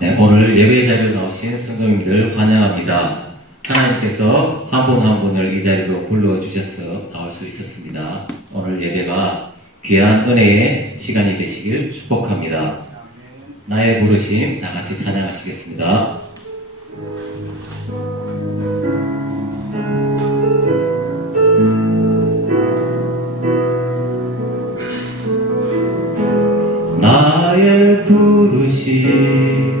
네, 오늘 예배 자리에 나오신 성도님들 환영합니다. 하나님께서 한 분 한 분을 이 자리로 불러주셔서 나올 수 있었습니다. 오늘 예배가 귀한 은혜의 시간이 되시길 축복합니다. 나의 부르심 다 같이 찬양하시겠습니다. 나의 부르심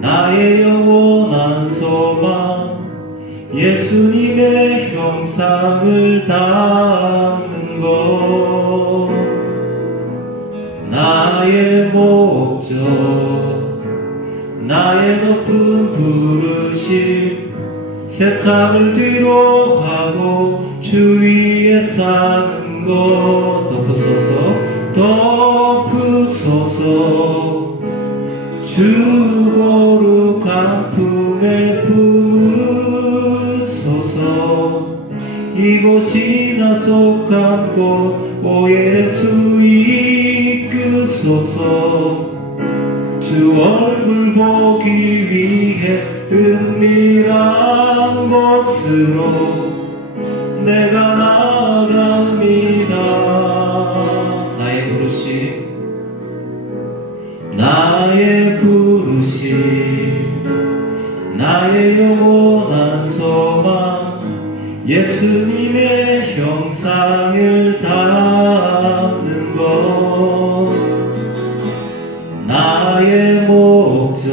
나의 영원한 소망 예수님의 형상을 담는 것 나의 목적 나의 높은 부르심 세상을 뒤로 하고 주 위에 사는 것 덮으소서 주 거룩한 품에 부으소서 이곳이 나 속한 곳 오 예수 이끄소서 주 얼굴 보기 위해 은밀한 곳으로 내가 나아갑니다. 나의 부르심 나의 영원한 소망 예수님의 형상을 담는 것 나의 목적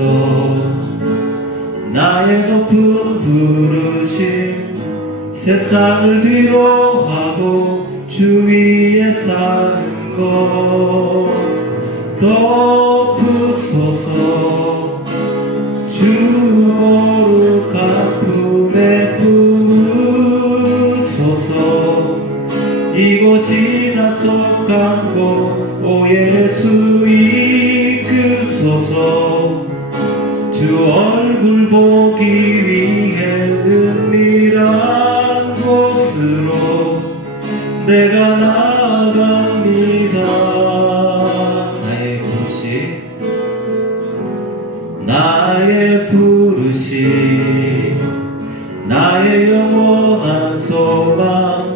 나의 높은 부르심 세상을 뒤로 하고 주 위에 사는 것 덮으소서 주 거룩한 품에 부으소서 이곳이 나 속한 곳 오 예수 이끄소서 주 얼굴 보기 위해 은밀한 곳으로 내가 나아갑니다. 나의 부르심 나의 영원한 소망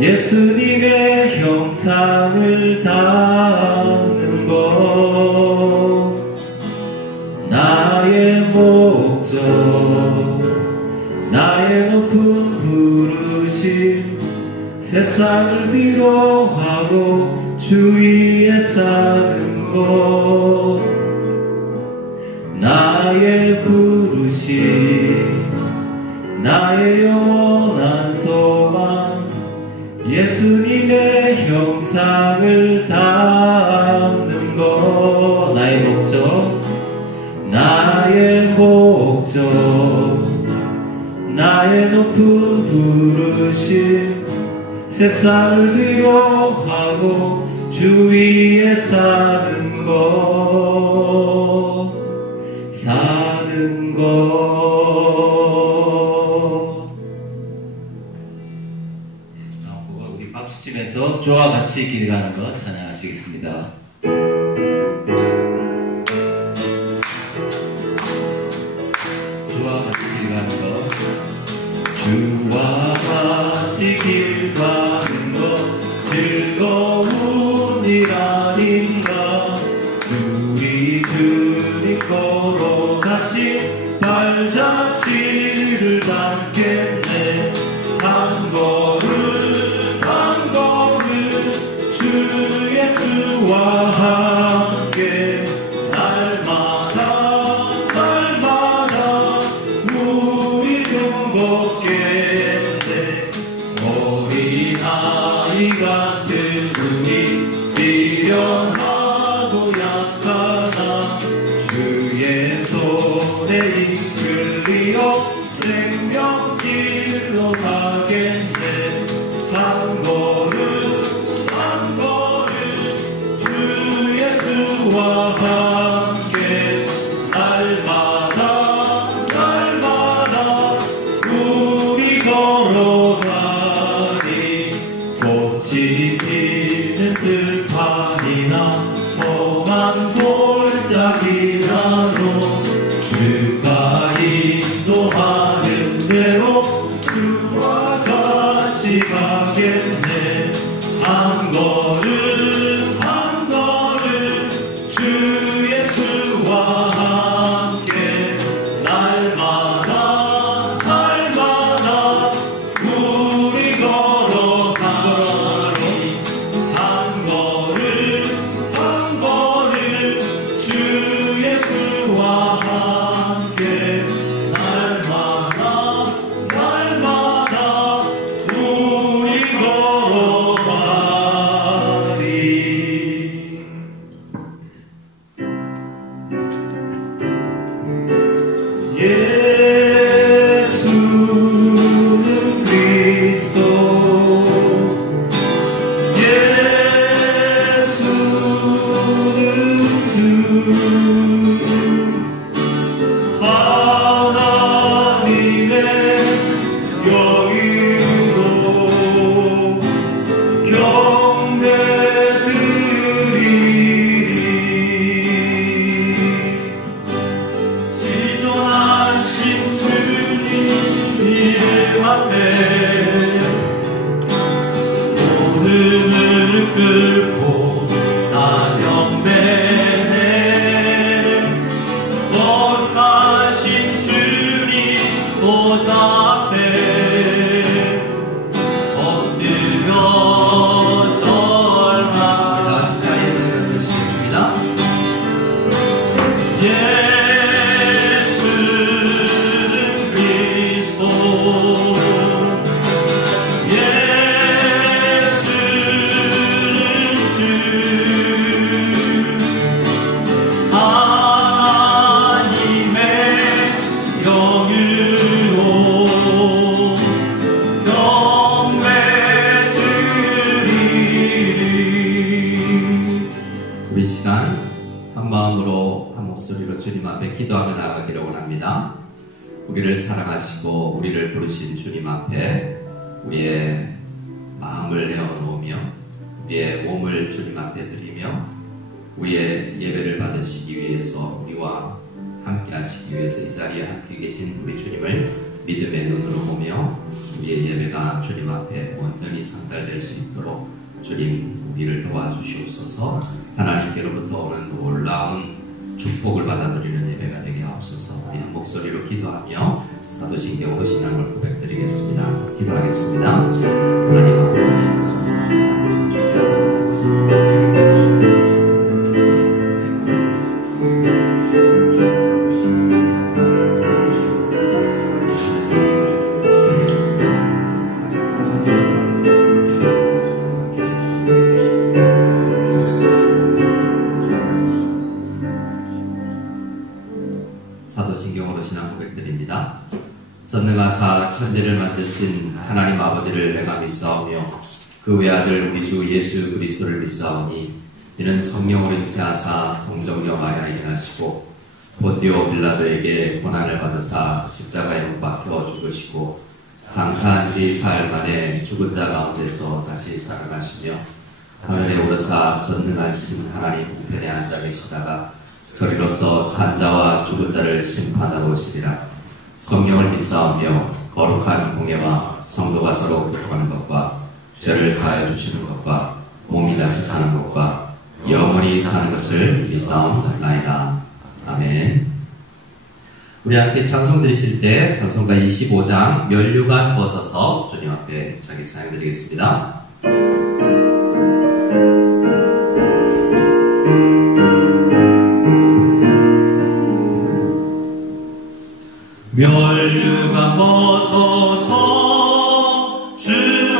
예수님의 형상을 담는 것 나의 목적 나의 높은 부르심 세상을 뒤로 하고 주 위에 사는 것 나의 부르심 나의 영원한 소망 예수님의 형상을 담는 것 나의 목적 나의 높은 부르심 세상을 뒤로 하고 주 위에 사는 것 다음 곡은 우리 박수 치면서 주와 같이 길 가는 것 찬양하시겠습니다. 주와 같이 길 가는 것 주와 같이 길 가는 것 즐거운 일 아닌가 우리 주님 걸어가신 발자취를 밟겠네 한 걸음 한 걸음 주 예수와 함께 날마다 날마다 우리 좀 걷겠네 어린아이 같은 우리 미련하고 약하나 주의 손에 이끌리어 생명길로 가겠네 한 걸음 한 걸음 주 예수와 함께 날마다 날마다 우리 걸어가니 꽃이 피는 들판이나 험한 골짜기나 우리를 사랑하시고 우리를 부르신 주님 앞에 우리의 마음을 내어놓으며 우리의 몸을 주님 앞에 드리며 우리의 예배를 받으시기 위해서 우리와 함께 하시기 위해서 이 자리에 함께 계신 우리 주님을 믿음의 눈으로 보며 우리의 예배가 주님 앞에 온전히 상달될 수 있도록 주님 우리를 도와주시옵소서. 하나님께로부터 오는 놀라운 축복을 받아들이는 예배가 되게 하옵소서. 우리 한 목소리로 기도하며 사도신경으로 신앙을 고백드리겠습니다. 기도하겠습니다. 하나님 아버지 감사합니다. 주께서 사도신경으로 신앙 고백드립니다. 전능하사 천지를 만드신 하나님 아버지를 내가 믿사오며 그 외아들 우리 주 예수 그리스도를 믿사오니 이는 성령으로 잉태하사 동정녀 마리아에게 나시고 본디오 빌라도에게 고난을 받으사 십자가에 못 박혀 죽으시고 장사한 지 사흘 만에 죽은 자 가운데서 다시 살아나시며 하늘에 오르사 전능하신 하나님 우편에 앉아 계시다가 저리로서 산자와 죽은 자를 심판하러 오시리라. 성령을 믿사오며 거룩한 공예와 성도가 서로 교통하는 것과 죄를 사하여 주시는 것과 몸이 다시 사는 것과 영원히 사는 것을 믿사옵나이다. 아멘. 우리 함께 찬송 드리실 때 찬송가 25장 면류관 벗어서 주님 앞에 자기 사용 드리겠습니다. 면류관 벗어서 주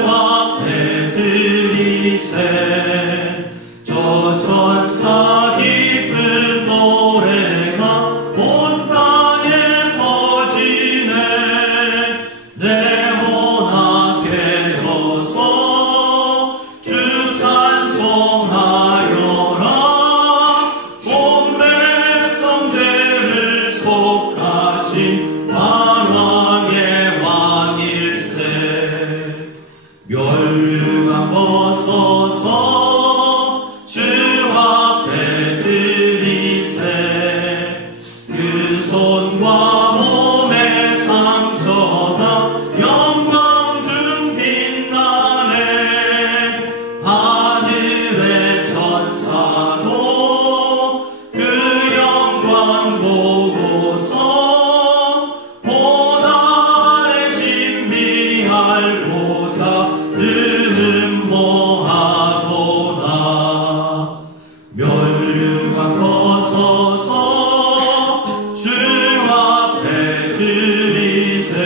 앞에 드리세 저 천사 기쁜 노래가 온 땅에 퍼지네 내 혼 앞에 어서 주 찬송하여라 온 백성 죄를 속하신 영광 벗어서 주 앞에 드리세.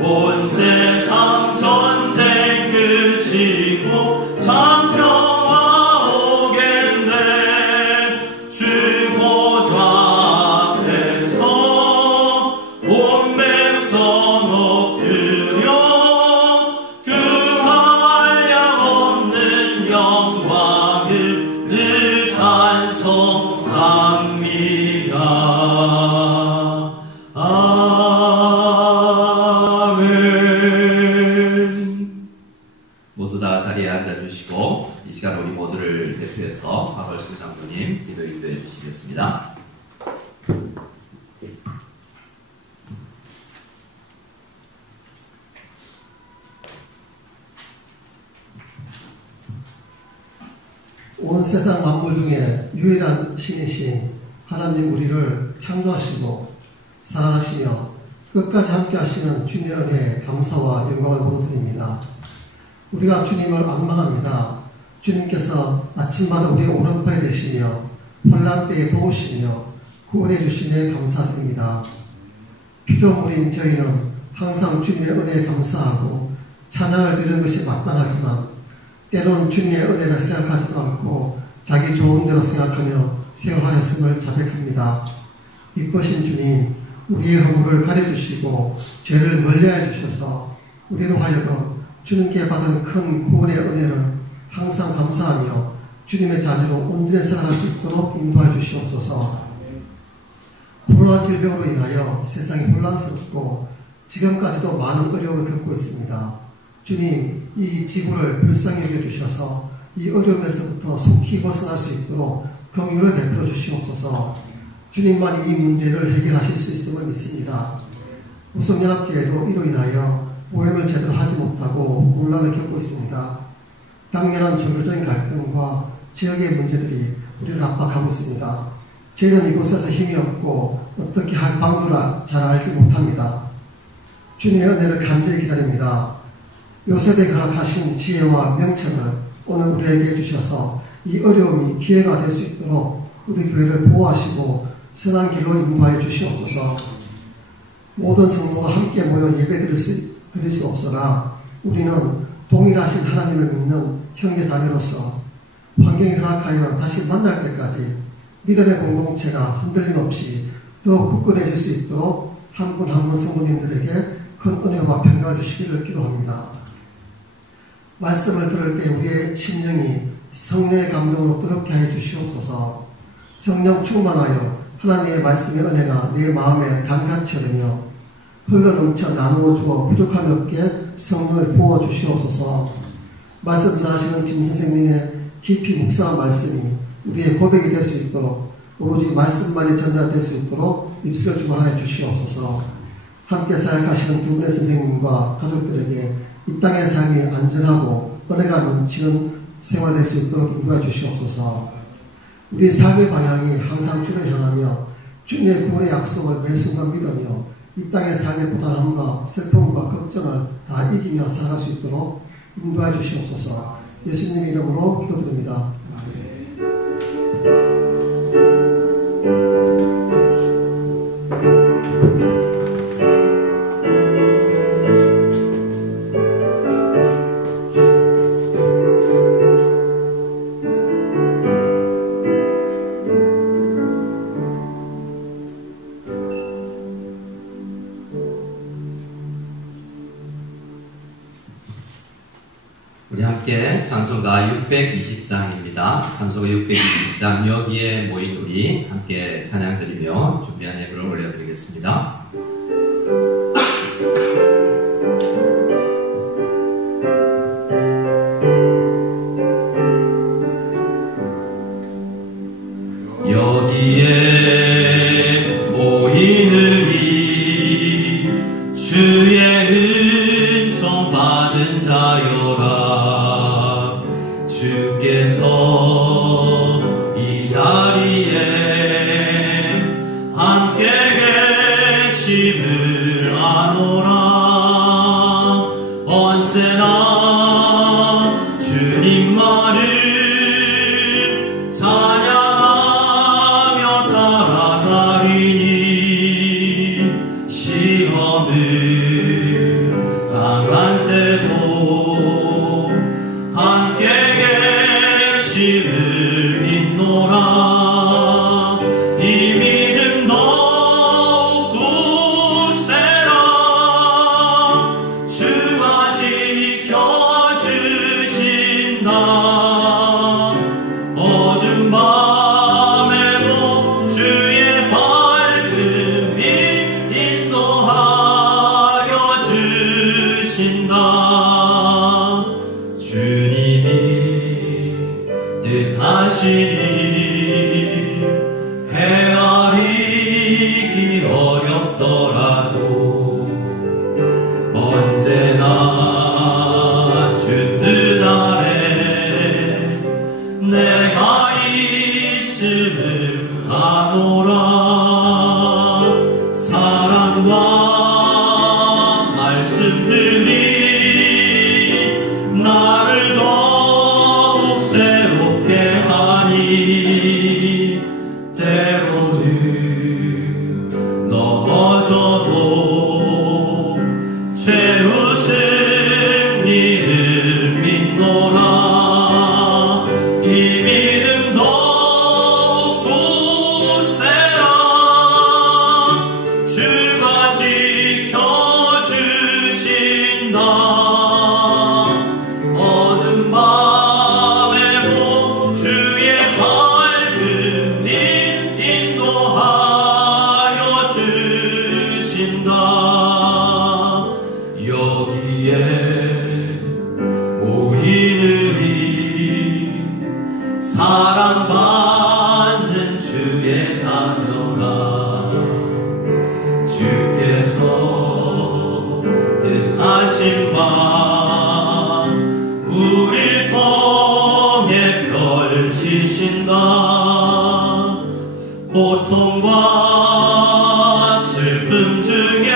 온 세상 전쟁 그치고 참 평화 오겠네. 주 보좌 앞에서 온 백성 엎드려 그 한량없는 영광을 늘 찬송합니다. 아멘. 모두 다 자리에 앉아주시고 이 시간 우리 모두를 대표해서 박월수 장로님 기도 인도해 주시겠습니다. 온 세상 만물 중에 유일한 신이신 하나님 우리를 창조하시고 사랑하시며 끝까지 함께 하시는 주님의 은혜에 감사와 영광을 모두 드립니다. 우리가 주님을 원망합니다. 주님께서 아침마다 우리의 오른팔이 되시며 환난 때에 도우시며 구원해 주시네 감사드립니다. 피조물인 저희는 항상 주님의 은혜에 감사하고 찬양을 드리는 것이 마땅하지만 때로는 주님의 은혜를 생각하지도 않고 자기 좋은 대로 생각하며 생활하였음을 자백합니다. 이쁘신 주님, 우리의 허물을 가려주시고 죄를 멀리하여 주셔서 우리로 하여금 주님께 받은 큰 구원의 은혜를 항상 감사하며 주님의 자녀로 온전히 살아갈 수 있도록 인도해 주시옵소서. 코로나 질병으로 인하여 세상이 혼란스럽고 지금까지도 많은 어려움을 겪고 있습니다. 주님, 이 지구를 불쌍히 여겨주셔서 이 어려움에서부터 속히 벗어날 수 있도록 긍휼을 베풀어 주시옵소서. 주님만이 이 문제를 해결하실 수 있음을 믿습니다. 우성연합교회도 이로 인하여 오행을 제대로 하지 못하고 곤란을 겪고 있습니다. 당면한 종교적인 갈등과 지역의 문제들이 우리를 압박하고 있습니다. 저희는 이곳에서 힘이 없고 어떻게 할 방도를 잘 알지 못합니다. 주님의 은혜를 간절히 기다립니다. 요셉에 허락하신 지혜와 명철을 오늘 우리에게 주셔서 이 어려움이 기회가 될 수 있도록 우리 교회를 보호하시고 선한 길로 인도하여 주시옵소서. 모든 성도가 함께 모여 예배드릴 수 없으나 우리는 동일하신 하나님을 믿는 형제 자매로서 환경이 허락하여 다시 만날 때까지 믿음의 공동체가 흔들림 없이 더욱 굳건해질 수 있도록 한 분 한 분 성도님들에게 큰 은혜와 평강을 주시기를 기도합니다. 말씀을 들을 때 우리의 심령이 성령의 감동으로 뜨겁게 하여 주시옵소서. 성령 충만하여 하나님의 말씀의 은혜가 내 마음에 강같이 흐르며 흘러넘쳐 나누어 주어 부족함이 없게 성령을 부어 주시옵소서. 말씀 전하시는 김 선생님의 깊이 묵상한 말씀이 우리의 고백이 될 수 있도록 오로지 말씀만이 전달될 수 있도록 입술을 주관하여 주시옵소서. 함께 사역하시는 두 분의 선생님과 가족들에게 이 땅의 삶이 안전하고 은혜가 넘치는 생활될 수 있도록 인도해 주시옵소서. 우리 삶의 방향이 항상 주를 향하며 주님의 구원의 약속을 매 순간 믿으며 이 땅의 삶의 고단함과 슬픔과 걱정을 다 이기며 살아갈 수 있도록 인도해 주시옵소서. 예수님 이름으로 기도드립니다. 우리 함께 찬송가 620장입니다. 찬송가 620장 여기에 모인 우리 함께 찬양드리며 준비한 예물을 올려드리겠습니다. 여기에 모이느니 주의 은총 받은 자여라. 주께서 이 자리에 함께 계심을 아노라. 언제나 주님만을 찬양하라. 말씀을 하노라. 사랑과 말씀들이 나를 더욱 새롭게 하니 때로는 넘어져도 죄우 승리를 믿노라. 이 믿음 더욱 굳세라. 주가 지켜주신다. 어두운 밤에도 주의 밝은 빛 인도하여 주신다. 여기에 모이느니 사랑받는 주의 자녀라. 주께서 뜻하신 바 우릴 통해 펼치신다. 고통과 슬픔 중에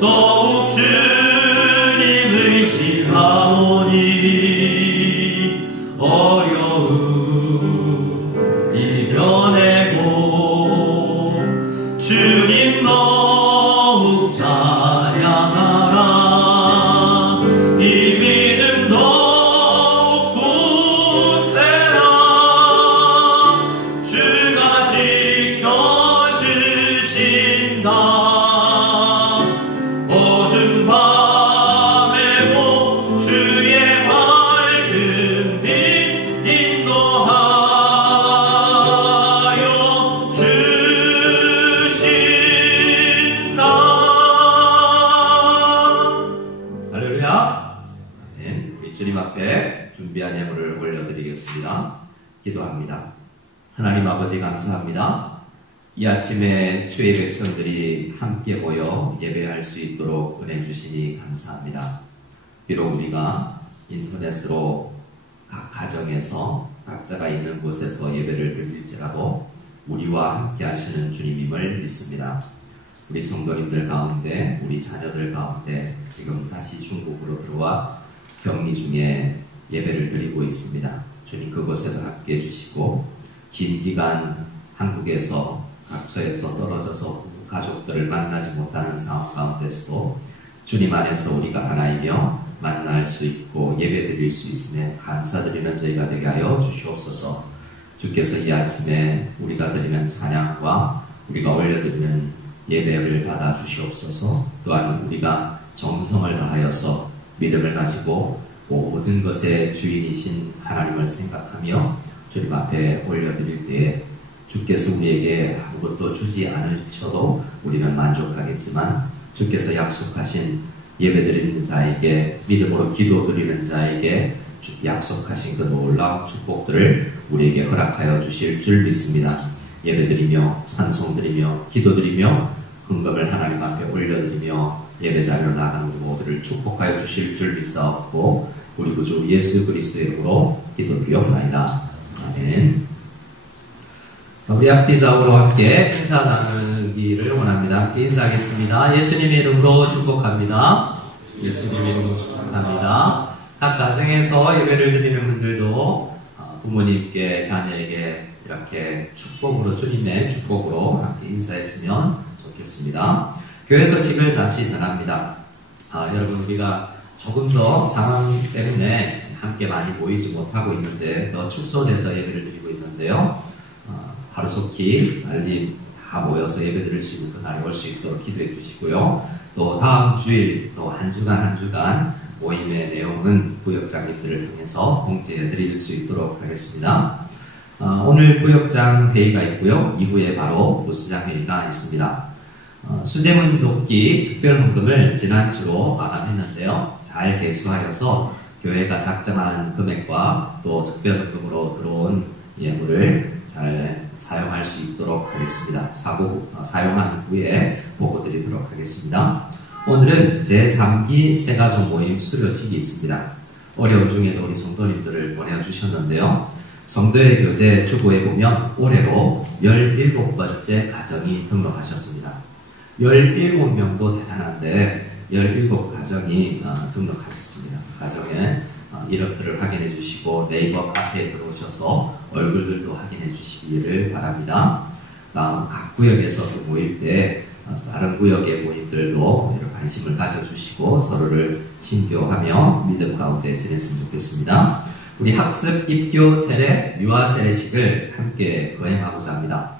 더욱 주님 의지하오니 어려움 이겨내고 주님 더욱 찬양하라. 이 믿음 더욱 굳세라. 주가 지켜주신다. 어두운 밤에도 주의 밝은 빛 인도하여 주신다. 할렐루야. 아멘. 우리 주님 앞에 준비한 예물을 올려드리겠습니다. 기도합니다. 하나님 아버지 감사합니다. 이 아침에 주의 백성들이 함께 모여 예배할 수 있도록 은혜 주시니 감사합니다. 비록 우리가 인터넷으로 각 가정에서 각자가 있는 곳에서 예배를 드릴지라도 우리와 함께 하시는 주님임을 믿습니다. 우리 성도님들 가운데, 우리 자녀들 가운데 지금 다시 중국으로 들어와 격리 중에 예배를 드리고 있습니다. 주님 그곳에도 함께 해주시고 긴 기간 한국에서 각처에서 떨어져서 가족들을 만나지 못하는 상황 가운데서도 주님 안에서 우리가 하나이며 만날 수 있고 예배드릴 수 있음에 감사드리는 저희가 되게 하여 주시옵소서. 주께서 이 아침에 우리가 드리는 찬양과 우리가 올려드리는 예배를 받아 주시옵소서. 또한 우리가 정성을 다하여서 믿음을 가지고 모든 것의 주인이신 하나님을 생각하며 주님 앞에 올려드릴 때에 주께서 우리에게 아무것도 주지 않으셔도 우리는 만족하겠지만 주께서 약속하신 예배드리는 자에게, 믿음으로 기도드리는 자에게 약속하신 그 놀라운 축복들을 우리에게 허락하여 주실 줄 믿습니다. 예배드리며 찬송드리며 기도드리며 헌금을 하나님 앞에 올려드리며 예배자리로 나가는 우리 모두를 축복하여 주실 줄 믿사옵고 우리 구주 예수 그리스도의 이름으로 기도드리옵나이다. 아멘. 우리 앞뒤 좌우로 함께 인사 나누기를 원합니다. 함께 인사하겠습니다. 예수님의 이름으로 축복합니다. 예수님의 이름으로 축복합니다. 각 가정에서 예배를 드리는 분들도 부모님께, 자녀에게 이렇게 축복으로, 주님의 축복으로 함께 인사했으면 좋겠습니다. 교회 소식을 잠시 전합니다. 여러분, 우리가 조금 더 상황 때문에 함께 많이 모이지 못하고 있는데 더 축소돼서 예배를 드리고 있는데요. 하루속히 빨리 다 모여서 예배드릴 수 있는 그날이 올 수 있도록 기도해 주시고요. 또 다음 주일, 또 한 주간 모임의 내용은 구역장님들을 통해서 공지해 드릴 수 있도록 하겠습니다. 오늘 구역장 회의가 있고요. 이후에 바로 부스장 회의가 있습니다. 수재문 돕기 특별헌금을 지난주로 마감했는데요. 잘 개수하여서 교회가 작정한 금액과 또 특별헌금으로 들어온 예물을 잘 사용할 수 있도록 하겠습니다. 사용한 후에 보고 드리도록 하겠습니다. 오늘은 제3기 새가족 모임 수료식이 있습니다. 어려운 중에도 우리 성도님들을 보내주셨는데요. 성도의 교제 주보에 보면 올해로 17번째 가정이 등록하셨습니다. 17명도 대단한데 17가정이 등록하셨습니다. 가정에 이름표를 확인해 주시고 네이버 카페에 들어오셔서 얼굴들도 확인해 주시기를 바랍니다. 각 구역에서 모일 때 다른 구역의 모임들도 이런 관심을 가져주시고 서로를 친교하며 믿음 가운데 지냈으면 좋겠습니다. 우리 학습, 입교, 세례, 유아 세례식을 함께 거행하고자 합니다.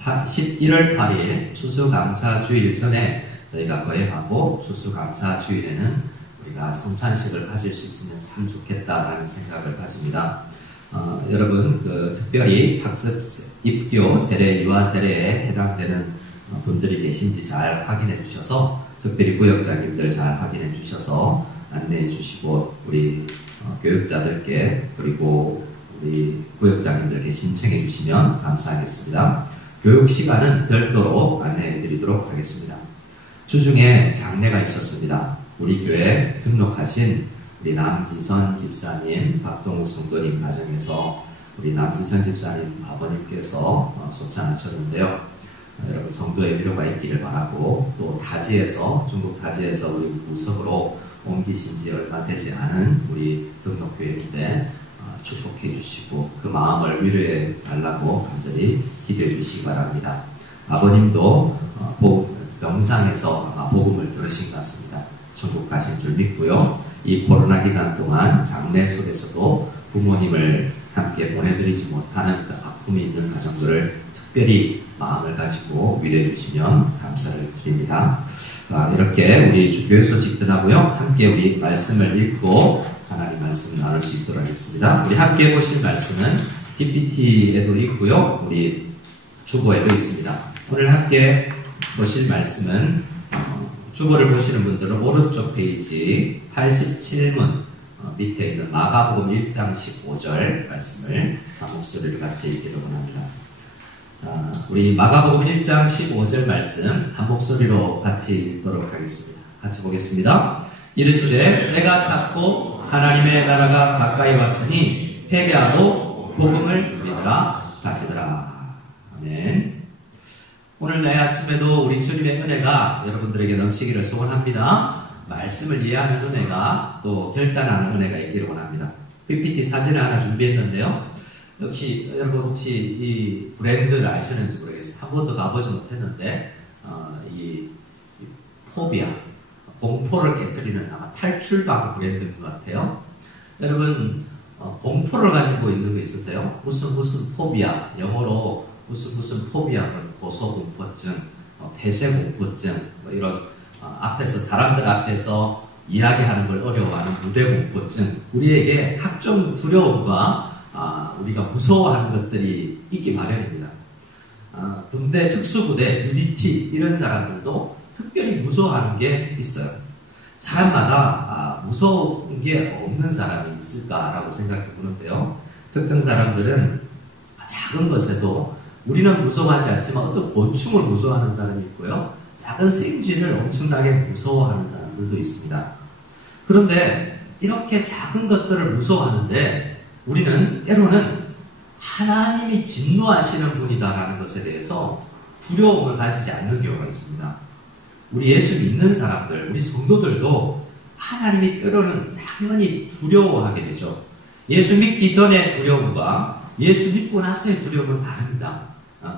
11월 8일 추수감사주일 전에 저희가 거행하고 추수감사주일에는 우리가 성찬식을 가질 수 있으면 참 좋겠다라는 생각을 가집니다. 여러분 특별히 학습, 입교, 세례, 유아 세례에 해당되는 분들이 계신지 잘 확인해 주셔서 특별히 구역장님들 잘 확인해 주셔서 안내해 주시고 우리 교육자들께 그리고 우리 구역장님들께 신청해 주시면 감사하겠습니다. 교육 시간은 별도로 안내해 드리도록 하겠습니다. 주중에 장례가 있었습니다. 우리 교회 등록하신 우리 남지선 집사님, 박동욱 성도님 가정에서 우리 남지선 집사님 아버님께서 소찬하셨는데요. 여러분 성도의 위로가 있기를 바라고 또 타지에서 중국 타지에서 우리 무석으로 옮기신 지 얼마 되지 않은 우리 등록교회인데 축복해 주시고 그 마음을 위로해 달라고 간절히 기도해 주시기 바랍니다. 아버님도 명상에서 아마 복음을 들으신 것 같습니다. 천국 가신 줄 믿고요. 이 코로나 기간 동안 장례 속에서도 부모님을 함께 보내드리지 못하는 그 아픔이 있는 가정들을 특별히 마음을 가지고 위로해 주시면 감사를 드립니다. 이렇게 우리 주교회 소식 전하고요. 함께 우리 말씀을 읽고 하나님 말씀을 나눌 수 있도록 하겠습니다. 우리 함께 보실 말씀은 PPT에도 있고요. 우리 주보에도 있습니다. 오늘 함께 보실 말씀은 주보를 보시는 분들은 오른쪽 페이지 87문 밑에 있는 마가복음 1장 15절 말씀을 한 목소리를 같이 읽기를 원합니다. 자, 우리 마가복음 1장 15절 말씀 한 목소리로 같이 읽도록 하겠습니다. 같이 보겠습니다. 이르시되 때가 찼고 하나님의 나라가 가까이 왔으니 회개하고 복음을 믿으라 하시더라. 아멘. 오늘 내 아침에도 우리 주님의 은혜가 여러분들에게 넘치기를 소원합니다. 말씀을 이해하는 은혜가 또 결단하는 은혜가 있기를 원합니다. PPT 사진을 하나 준비했는데요. 역시 여러분 혹시 이 브랜드를 아시는지 모르겠어요. 한 번도 가보지 못했는데 이 포비아, 공포를 깨뜨리는 아마 탈출방 브랜드인 것 같아요. 여러분 공포를 가지고 있는 거 있으세요? 무슨 포비아, 영어로 무슨 포비아, 고소공포증, 폐쇄공포증 이런 앞에서 사람들 앞에서 이야기하는 걸 어려워하는 무대공포증, 우리에게 각종 두려움과 우리가 무서워하는 것들이 있기 마련입니다. 군대, 특수부대, 유니티 이런 사람들도 특별히 무서워하는 게 있어요. 사람마다 무서운 게 없는 사람이 있을까라고 생각해 보는데요. 특정 사람들은 작은 것에도 우리는 무서워하지 않지만 어떤 곤충을 무서워하는 사람이 있고요. 작은 생쥐를 엄청나게 무서워하는 사람들도 있습니다. 그런데 이렇게 작은 것들을 무서워하는데 우리는 때로는 하나님이 진노하시는 분이다라는 것에 대해서 두려움을 가지지 않는 경우가 있습니다. 우리 예수 믿는 사람들, 우리 성도들도 하나님이 때로는 당연히 두려워하게 되죠. 예수 믿기 전의 두려움과 예수 믿고 나서의 두려움은 다릅니다.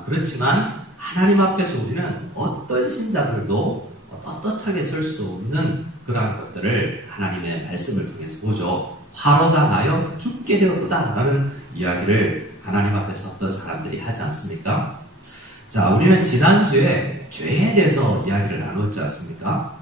그렇지만 하나님 앞에서 우리는 어떤 신자들도 떳떳하게 설 수 없는 그러한 것들을 하나님의 말씀을 통해서 보죠. 화로당하여 죽게 되었다 라는 이야기를 하나님 앞에서 어떤 사람들이 하지 않습니까? 자, 우리는 지난주에 죄에 대해서 이야기를 나눴지 않습니까?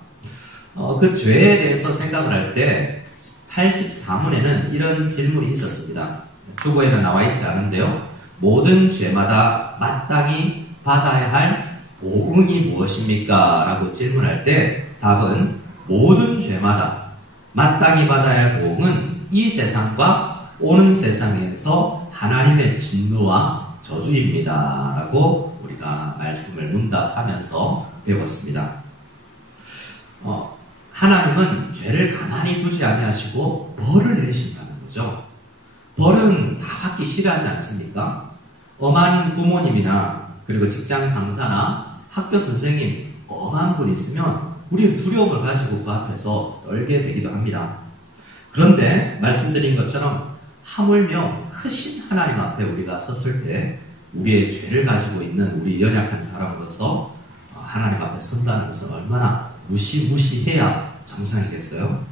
그 죄에 대해서 생각을 할 때 84문에는 이런 질문이 있었습니다. 주보에는 나와 있지 않은데요. 모든 죄마다 마땅히 받아야 할 보응이 무엇입니까? 라고 질문할 때 답은 모든 죄마다 마땅히 받아야 할 보응은 이 세상과 오는 세상에서 하나님의 진노와 저주입니다. 라고 우리가 말씀을 문답하면서 배웠습니다. 하나님은 죄를 가만히 두지 아니하시고 벌을 내리신다는 거죠. 벌은 다 받기 싫어하지 않습니까? 엄한 부모님이나 그리고 직장 상사나 학교 선생님 엄한 분이 있으면 우리는 두려움을 가지고 그 앞에서 떨게 되기도 합니다. 그런데 말씀드린 것처럼 하물며 크신 하나님 앞에 우리가 섰을 때 우리의 죄를 가지고 있는 우리 연약한 사람으로서 하나님 앞에 선다는 것은 얼마나 무시무시해야 정상이겠어요?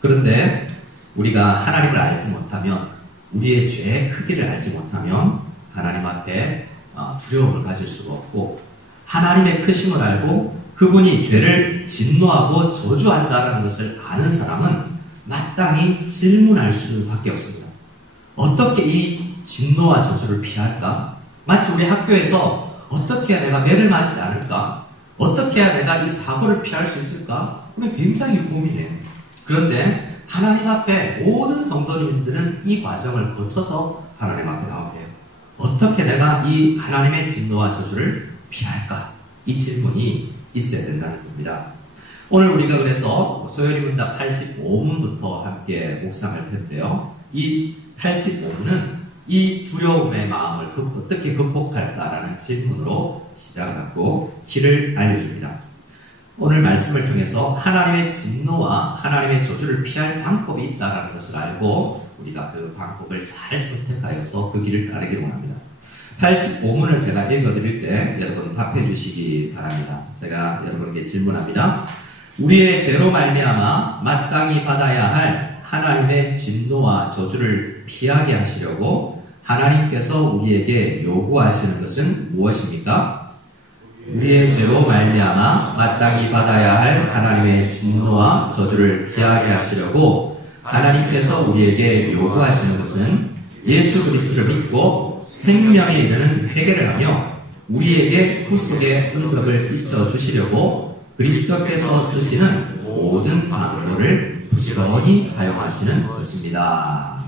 그런데 우리가 하나님을 알지 못하면, 우리의 죄의 크기를 알지 못하면 하나님 앞에 두려움을 가질 수가 없고, 하나님의 크심을 알고 그분이 죄를 진노하고 저주한다는 것을 아는 사람은 마땅히 질문할 수밖에 없습니다. 어떻게 이 진노와 저주를 피할까? 마치 우리 학교에서 어떻게 해야 내가 매를 맞지 않을까? 어떻게 해야 내가 이 사고를 피할 수 있을까? 우리 굉장히 고민해요. 그런데 하나님 앞에 모든 성도님들은 이 과정을 거쳐서 하나님 앞에 나오게 해요. 어떻게 내가 이 하나님의 진노와 저주를 피할까? 이 질문이 있어야 된다는 겁니다. 오늘 우리가 그래서 소요리 문답 85문부터 함께 묵상할 텐데요. 이 85문은 이 두려움의 마음을 어떻게 극복할까라는 질문으로 시작하고 길을 알려줍니다. 오늘 말씀을 통해서 하나님의 진노와 하나님의 저주를 피할 방법이 있다는 것을 알고 우리가 그 방법을 잘 선택하여서 그 길을 따르기를 원합니다. 85문을 제가 읽어드릴 때 여러분 답해 주시기 바랍니다. 제가 여러분에게 질문합니다. 우리의 죄로 말미암아 마땅히 받아야 할 하나님의 진노와 저주를 피하게 하시려고 하나님께서 우리에게 요구하시는 것은 무엇입니까? 우리의 죄로 말미암아 마땅히 받아야 할 하나님의 진노와 저주를 피하게 하시려고 하나님께서 우리에게 요구하시는 것은 예수 그리스도를 믿고 생명에 이르는 회개를 하며 우리에게 구속의 은덕을 입혀 주시려고 그리스도께서 쓰시는 모든 방법을 부지런히 사용하시는 것입니다.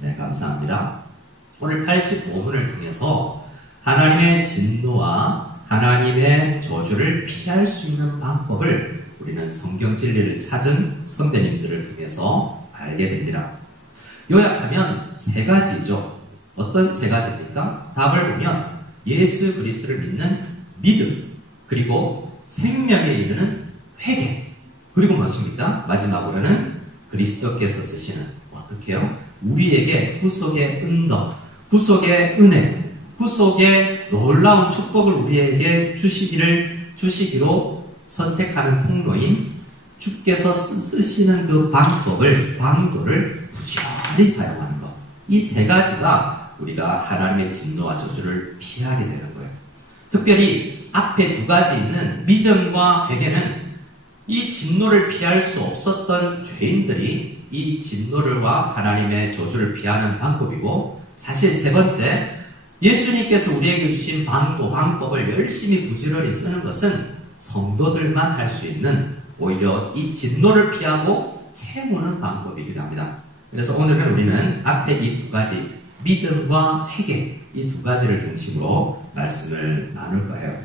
네, 감사합니다. 오늘 85문을 통해서 하나님의 진노와 하나님의 저주를 피할 수 있는 방법을 우리는 성경 진리를 찾은 선배님들을 통해서 알게 됩니다. 요약하면 세 가지죠. 어떤 세 가지입니까? 답을 보면 예수 그리스도를 믿는 믿음, 그리고 생명에 이르는 회개, 그리고 무엇입니까? 마지막으로는 그리스도께서 쓰시는 어떻게 해요? 우리에게 구속의 은덕, 구속의 은혜, 구속의 놀라운 축복을 우리에게 주시기로 선택하는 통로인 주께서 쓰시는 그 방도를 부지런히 사용하는 것. 이 세 가지가 우리가 하나님의 진노와 저주를 피하게 되는 거예요. 특별히 앞에 두 가지 있는 믿음과 회개는 이 진노를 피할 수 없었던 죄인들이 이 진노와 하나님의 저주를 피하는 방법이고, 사실 세 번째, 예수님께서 우리에게 주신 방법을 열심히 부지런히 쓰는 것은 성도들만 할 수 있는, 오히려 이 진노를 피하고 채우는 방법이기도 합니다. 그래서 오늘은 우리는 앞에 이 두 가지, 믿음과 회개, 이 두 가지를 중심으로 말씀을 나눌 거예요.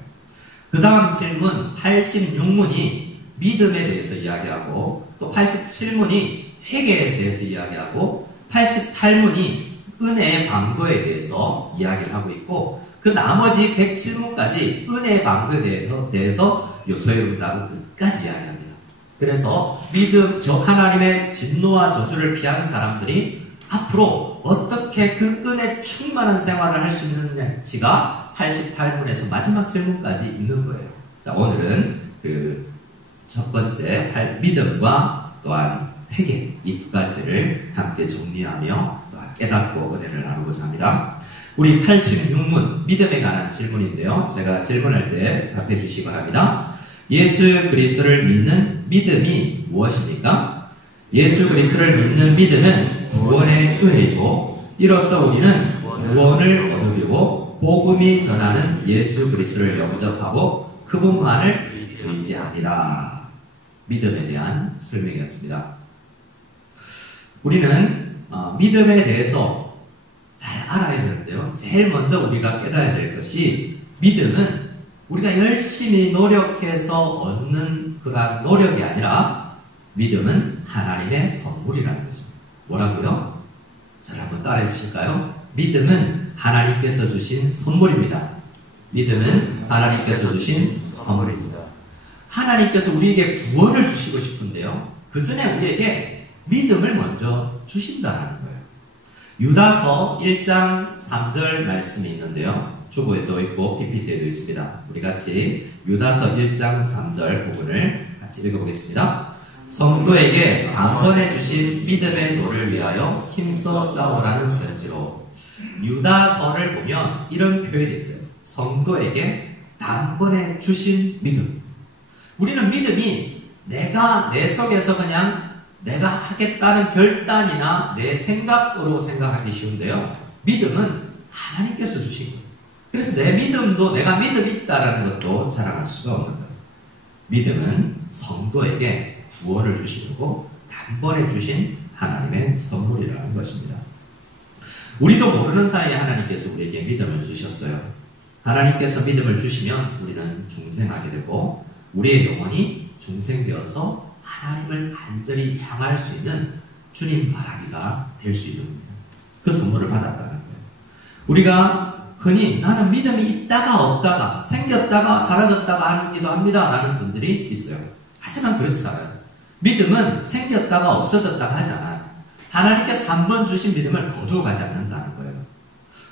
그 다음 질문 86문이 믿음에 대해서 이야기하고, 또 87문이 회개에 대해서 이야기하고, 88문이 은혜의 방도에 대해서 이야기를 하고 있고, 그 나머지 107문까지 은혜의 방도에 대해서 요소해온다고 끝까지 이야기합니다. 그래서 하나님의 진노와 저주를 피한 사람들이 앞으로 어떻게 그 은혜 충만한 생활을 할 수 있느냐가 88문에서 마지막 질문까지 있는 거예요. 자, 오늘은 그 첫 번째 믿음과 또한 회개, 이 두 가지를 함께 정리하며 또한 깨닫고 은혜를 나누고자 합니다. 우리 86문 믿음에 관한 질문인데요. 제가 질문할 때 답해 주시기 바랍니다. 예수 그리스도를 믿는 믿음이 무엇입니까? 예수 그리스도를 믿는 믿음은 구원의 은혜이고, 이로써 우리는 구원을 얻으려고 복음이 전하는 예수 그리스도를 영접하고 그분만을 의지합니다. 믿음에 대한 설명이었습니다. 우리는 믿음에 대해서 잘 알아야 되는데요. 제일 먼저 우리가 깨달아야 될 것이, 믿음은 우리가 열심히 노력해서 얻는 그러한 노력이 아니라 믿음은 하나님의 선물이라는 것입니다. 뭐라고요? 저를 한번 따라해 주실까요? 믿음은 하나님께서 주신 선물입니다. 믿음은 하나님께서 주신 선물입니다. 하나님께서 우리에게 구원을 주시고 싶은데요. 그 전에 우리에게 믿음을 먼저 주신다는 거예요. 유다서 1장 3절 말씀이 있는데요. 주보에도 있고 PPT에도 있습니다. 우리 같이 유다서 1장 3절 부분을 같이 읽어보겠습니다. 성도에게 단번에 주신 믿음의 도를 위하여 힘써 싸우라는 편지로. 유다서를 보면 이런 표현이 있어요. 성도에게 단번에 주신 믿음. 우리는 믿음이 내가 내 속에서 그냥 내가 하겠다는 결단이나 내 생각으로 생각하기 쉬운데요. 믿음은 하나님께서 주신 거예요. 그래서 내 믿음도 내가 믿음이 있다는 것도 자랑할 수가 없는 거예요. 믿음은 성도에게 구원을 주시고 단번에 주신 하나님의 선물이라는 것입니다. 우리도 모르는 사이에 하나님께서 우리에게 믿음을 주셨어요. 하나님께서 믿음을 주시면 우리는 중생하게 되고 우리의 영혼이 중생되어서 하나님을 간절히 향할 수 있는 주님 바라기가 될 수 있는 그 선물을 받았다는 거예요. 우리가 흔히 나는 믿음이 있다가 없다가 생겼다가 사라졌다가 하기도 합니다 라는 분들이 있어요. 하지만 그렇지 않아요. 믿음은 생겼다가 없어졌다가 하지 않아요. 하나님께서 한 번 주신 믿음을 거두어 가지 않는다는 거예요.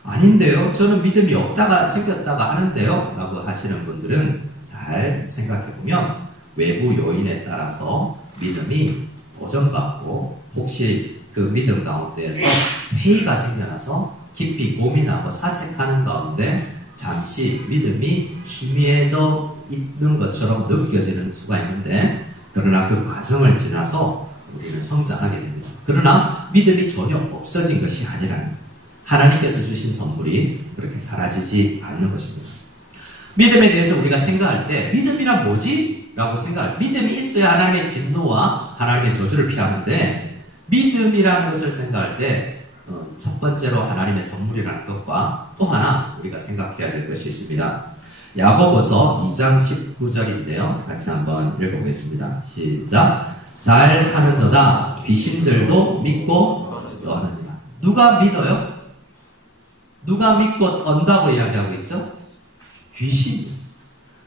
아닌데요, 저는 믿음이 없다가 생겼다가 하는데요 라고 하시는 분들은 잘 생각해보면 외부 요인에 따라서 믿음이 보정받고 혹시 그 믿음 가운데에서 회의가 생겨나서 깊이 고민하고 사색하는 가운데 잠시 믿음이 희미해져 있는 것처럼 느껴지는 수가 있는데, 그러나 그 과정을 지나서 우리는 성장하게 됩니다. 그러나 믿음이 전혀 없어진 것이 아니라는, 하나님께서 주신 선물이 그렇게 사라지지 않는 것입니다. 믿음에 대해서 우리가 생각할 때 믿음이란 뭐지? 라고 생각할 때 믿음이 있어야 하나님의 진노와 하나님의 저주를 피하는데, 믿음이라는 것을 생각할 때 첫 번째로 하나님의 선물이라는 것과 또 하나 우리가 생각해야 될 것이 있습니다. 야고보서 2장 19절인데요. 같이 한번 읽어보겠습니다. 시작. 잘 하는도다 귀신들도 믿고 떠느니라. 누가 믿어요? 누가 믿고 떤다고 이야기하고 있죠? 귀신.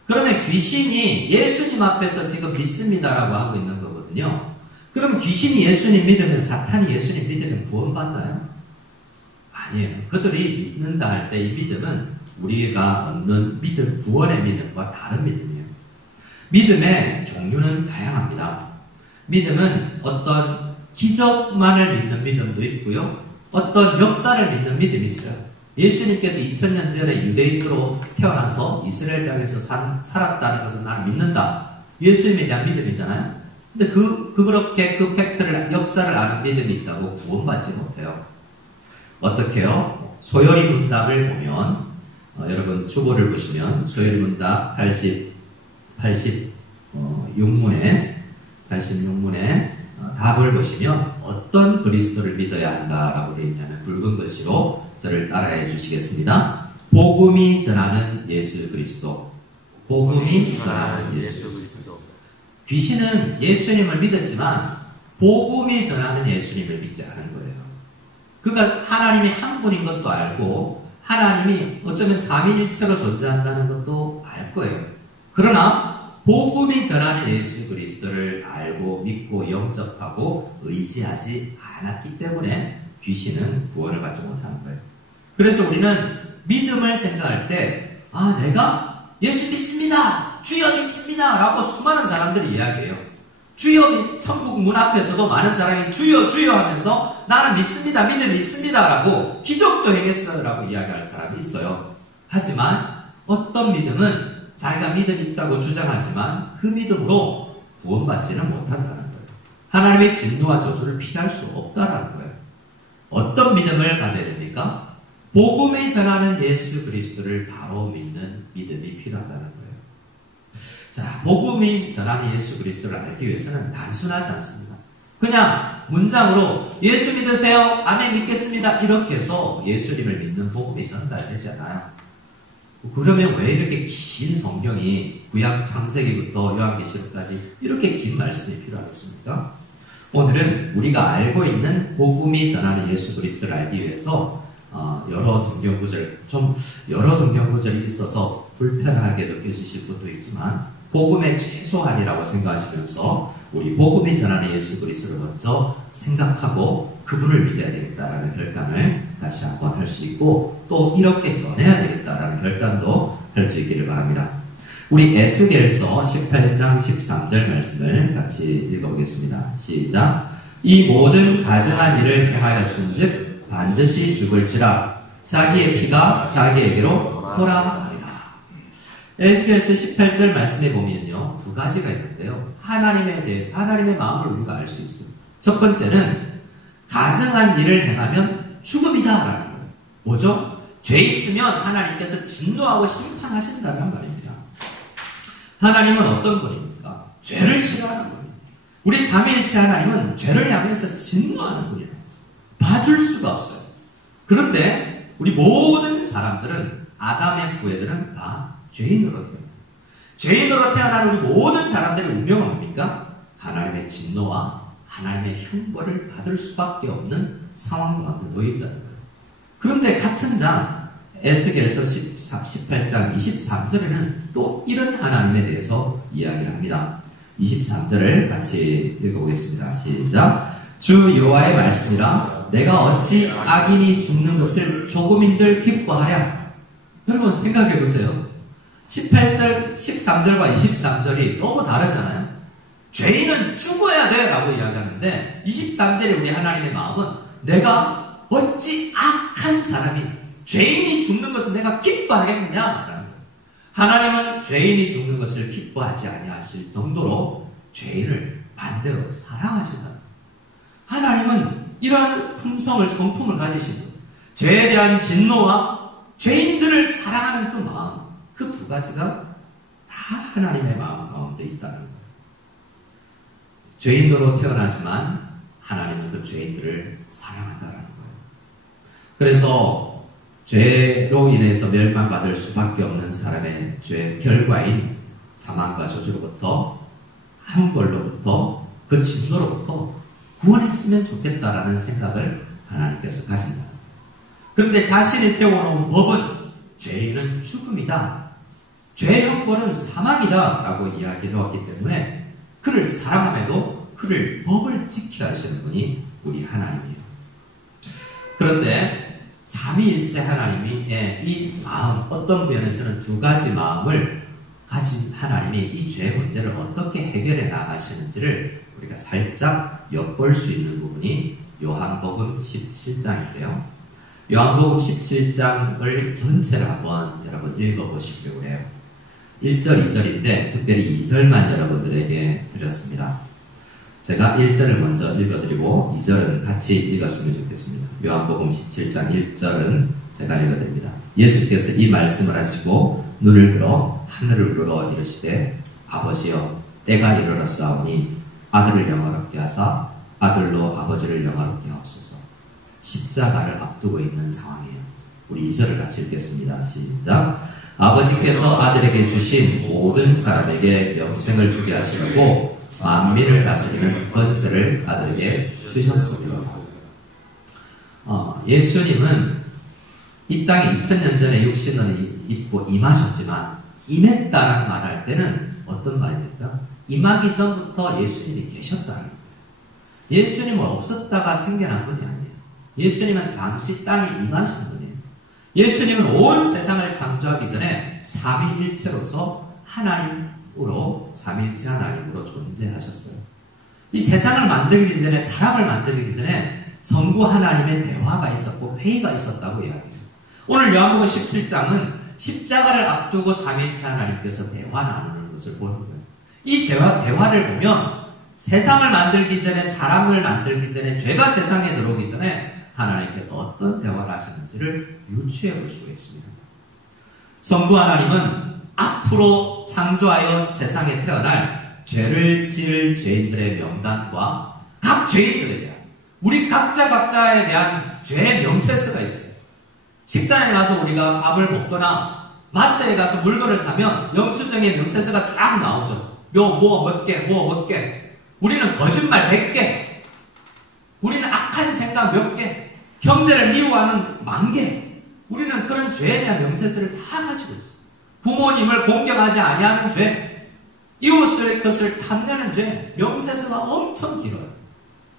그러면 귀신이 예수님 앞에서 지금 믿습니다라고 하고 있는 거거든요. 그럼 귀신이 예수님 믿으면, 사탄이 예수님 믿으면 구원받나요? 아니에요. 그들이 믿는다 할 때 이 믿음은 우리가 얻는 믿음, 구원의 믿음과 다른 믿음이에요. 믿음의 종류는 다양합니다. 믿음은 어떤 기적만을 믿는 믿음도 있고요. 어떤 역사를 믿는 믿음이 있어요. 예수님께서 2000년 전에 유대인으로 태어나서 이스라엘 땅에서 살았다는 것을 나는 믿는다. 예수님에 대한 믿음이잖아요. 근데 그렇게 그 팩트를, 역사를 아는 믿음이 있다고 구원받지 못해요. 어떻게요? 소요리 문답을 보면, 여러분 주보를 보시면 소요리 문답 86문에 답을 보시면 어떤 그리스도를 믿어야 한다라고 되어 있냐면 붉은 글씨로 저를 따라해 주시겠습니다. 복음이 전하는 예수 그리스도. 복음이 전하는 예수 그리스도. 귀신은 예수님을 믿었지만 복음이 전하는 예수님을 믿지 않은 거예요. 그가 하나님이 한 분인 것도 알고 하나님이 어쩌면 삼위일체로 존재한다는 것도 알 거예요. 그러나 복음이 전하는 예수 그리스도를 알고 믿고 영접하고 의지하지 않았기 때문에 귀신은 구원을 받지 못하는 거예요. 그래서 우리는 믿음을 생각할 때 내가 예수 믿습니다, 주여 믿습니다 라고 수많은 사람들이 이야기해요. 주여, 천국 문 앞에서도 많은 사람이 주여 주여 하면서 나는 믿습니다, 믿음 믿습니다 라고 기적도 행했어요 라고 이야기할 사람이 있어요. 하지만 어떤 믿음은 자기가 믿음이 있다고 주장하지만 그 믿음으로 구원받지는 못한다는 거예요. 하나님의 진노와 저주를 피할 수 없다는 거예요. 어떤 믿음을 가져야 됩니까? 복음이 전하는 예수 그리스도를 바로 믿는 믿음이 필요하다는 거예요. 자, 복음이 전하는 예수 그리스도를 알기 위해서는 단순하지 않습니다. 그냥 문장으로 예수 믿으세요, 아멘 믿겠습니다 이렇게 해서 예수님을 믿는 복음이 전달되지 않아요. 그러면 왜 이렇게 긴 성경이 구약 창세기부터 요한계시록까지 이렇게 긴 말씀이 필요하겠습니까? 오늘은 우리가 알고 있는 복음이 전하는 예수 그리스도를 알기 위해서 여러 성경 구절이 있어서 불편하게 느껴지실 것도 있지만 복음의 최소한이라고 생각하시면서 우리 복음이 전하는 예수 그리스도를 먼저 생각하고 그분을 믿어야 되겠다라는 결단을 다시 한번 할 수 있고 또 이렇게 전해야 되겠다라는 결단도 할 수 있기를 바랍니다. 우리 에스겔서 18장 13절 말씀을 같이 읽어보겠습니다. 시작. 이 모든 가증한 일을 행하였은즉 반드시 죽을지라 자기의 피가 자기에게로 돌아가리라. 에스겔서 18절 말씀에 보면요, 두 가지가 있는데요. 하나님에 대해서 하나님의 마음을 우리가 알 수 있어요. 첫 번째는 가증한 일을 행하면 죽음이다라는 거예요. 뭐죠? 죄 있으면 하나님께서 진노하고 심판하신다는 말입니다. 하나님은 어떤 분입니까? 죄를 싫어하는 분입니다. 우리 삼위일체 하나님은 죄를 향해서 진노하는 분이에요. 봐줄 수가 없어요. 그런데 우리 모든 사람들은, 아담의 후예들은 다 죄인으로 태어납니다. 죄인으로 태어난 우리 모든 사람들의 운명은 뭡니까? 하나님의 진노와 하나님의 형벌을 받을 수밖에 없는 상황 가운데 놓여 있다는 거예요. 그런데 같은 장 에스겔서 18장 23절에는 또 이런 하나님에 대해서 이야기를 합니다. 23절을 같이 읽어보겠습니다. 시작. 주 여호와의 말씀이라 내가 어찌 악인이 죽는 것을 조금인들 기뻐하랴. 여러분 생각해 보세요. 18절, 13절과 23절이 너무 다르잖아요. 죄인은 죽어야 돼 라고 이야기하는데 23절에 우리 하나님의 마음은 내가 어찌 악한 사람이 죄인이 죽는 것을 내가 기뻐하겠느냐라는 거예요. 하나님은 죄인이 죽는 것을 기뻐하지 아니하실 정도로 죄인을 반대로 사랑하신다. 하나님은 이러한 품성을, 성품을 가지신 거예요. 죄에 대한 진노와 죄인들을 사랑하는 그 마음, 그 두 가지가 다 하나님의 마음 가운데 있다는 거예요. 죄인으로 태어나지만 하나님은 그 죄인들을 사랑한다는 거예요. 그래서 죄로 인해서 멸망받을 수밖에 없는 사람의 죄 결과인 사망과 저주로부터, 형벌로부터, 그 진노로부터 구원했으면 좋겠다라는 생각을 하나님께서 가신다. 그런데 자신이 세워놓은 법은 죄인은 죽음이다, 죄의 형벌은 사망이다 라고 이야기해왔기 때문에 그를 사랑함에도 그를 법을 지켜야 하시는 분이 우리 하나님이에요. 그런데 삼위일체 하나님의 이 마음, 어떤 면에서는 두 가지 마음을 가진 하나님이 이 죄 문제를 어떻게 해결해 나가시는지를 우리가 살짝 엿볼 수 있는 부분이 요한복음 17장인데요. 요한복음 17장을 전체를 한번 여러분 읽어보시려고 해요. 1절, 2절인데 특별히 2절만 여러분들에게 드렸습니다. 제가 1절을 먼저 읽어드리고 2절은 같이 읽었으면 좋겠습니다. 요한복음 17장 1절은 제가 읽어드립니다. 예수께서 이 말씀을 하시고 눈을 들어 하늘을 우러러 이르시되 아버지여 때가 이르렀사오니 아들을 영화롭게 하사 아들로 아버지를 영화롭게 하옵소서. 십자가를 앞두고 있는 상황이에요. 우리 2절을 같이 읽겠습니다. 시작. 아버지께서 아들에게 주신 모든 사람에게 영생을 주게 하시려고 만민을 다스리는 권세를 아들에게 주셨습니다. 예수님은 이 땅에 2000년 전에 육신을 입고 임하셨지만 임했다라는 말할 때는 어떤 말입니까? 임하기 전부터 예수님이 계셨다는 거예요. 예수님은 없었다가 생겨난 분이 아니에요. 예수님은 잠시 땅에 임하신 분이에요. 예수님은 온 세상을 창조하기 전에 삼위일체로서 하나님으로, 삼위일체 하나님으로 존재하셨어요. 이 세상을 만들기 전에, 사람을 만들기 전에 성부 하나님의 대화가 있었고 회의가 있었다고 이야기해요. 오늘 요한복음 17장은 십자가를 앞두고 삼위일체 하나님께서 대화 나누는 것을 보는 거예요. 이 대화를 보면 세상을 만들기 전에, 사람을 만들기 전에, 죄가 세상에 들어오기 전에 하나님께서 어떤 대화를 하시는지를 유추해 볼 수가 있습니다. 성부 하나님은 앞으로 창조하여 세상에 태어날 죄를 지을 죄인들의 명단과 각 죄인들에 대한, 우리 각자에 대한 죄의 명세서가 있어요. 식당에 가서 우리가 밥을 먹거나 마트에 가서 물건을 사면 영수증의 명세서가 쫙 나오죠. 뭐 몇 개. 우리는 거짓말 100개, 우리는 악한 생각 몇 개, 형제를 미워하는 10,000개, 우리는 그런 죄에 대한 명세서를 다 가지고 있어요. 부모님을 공경하지 아니하는 죄, 이웃의 것을 탐내는 죄, 명세서가 엄청 길어요.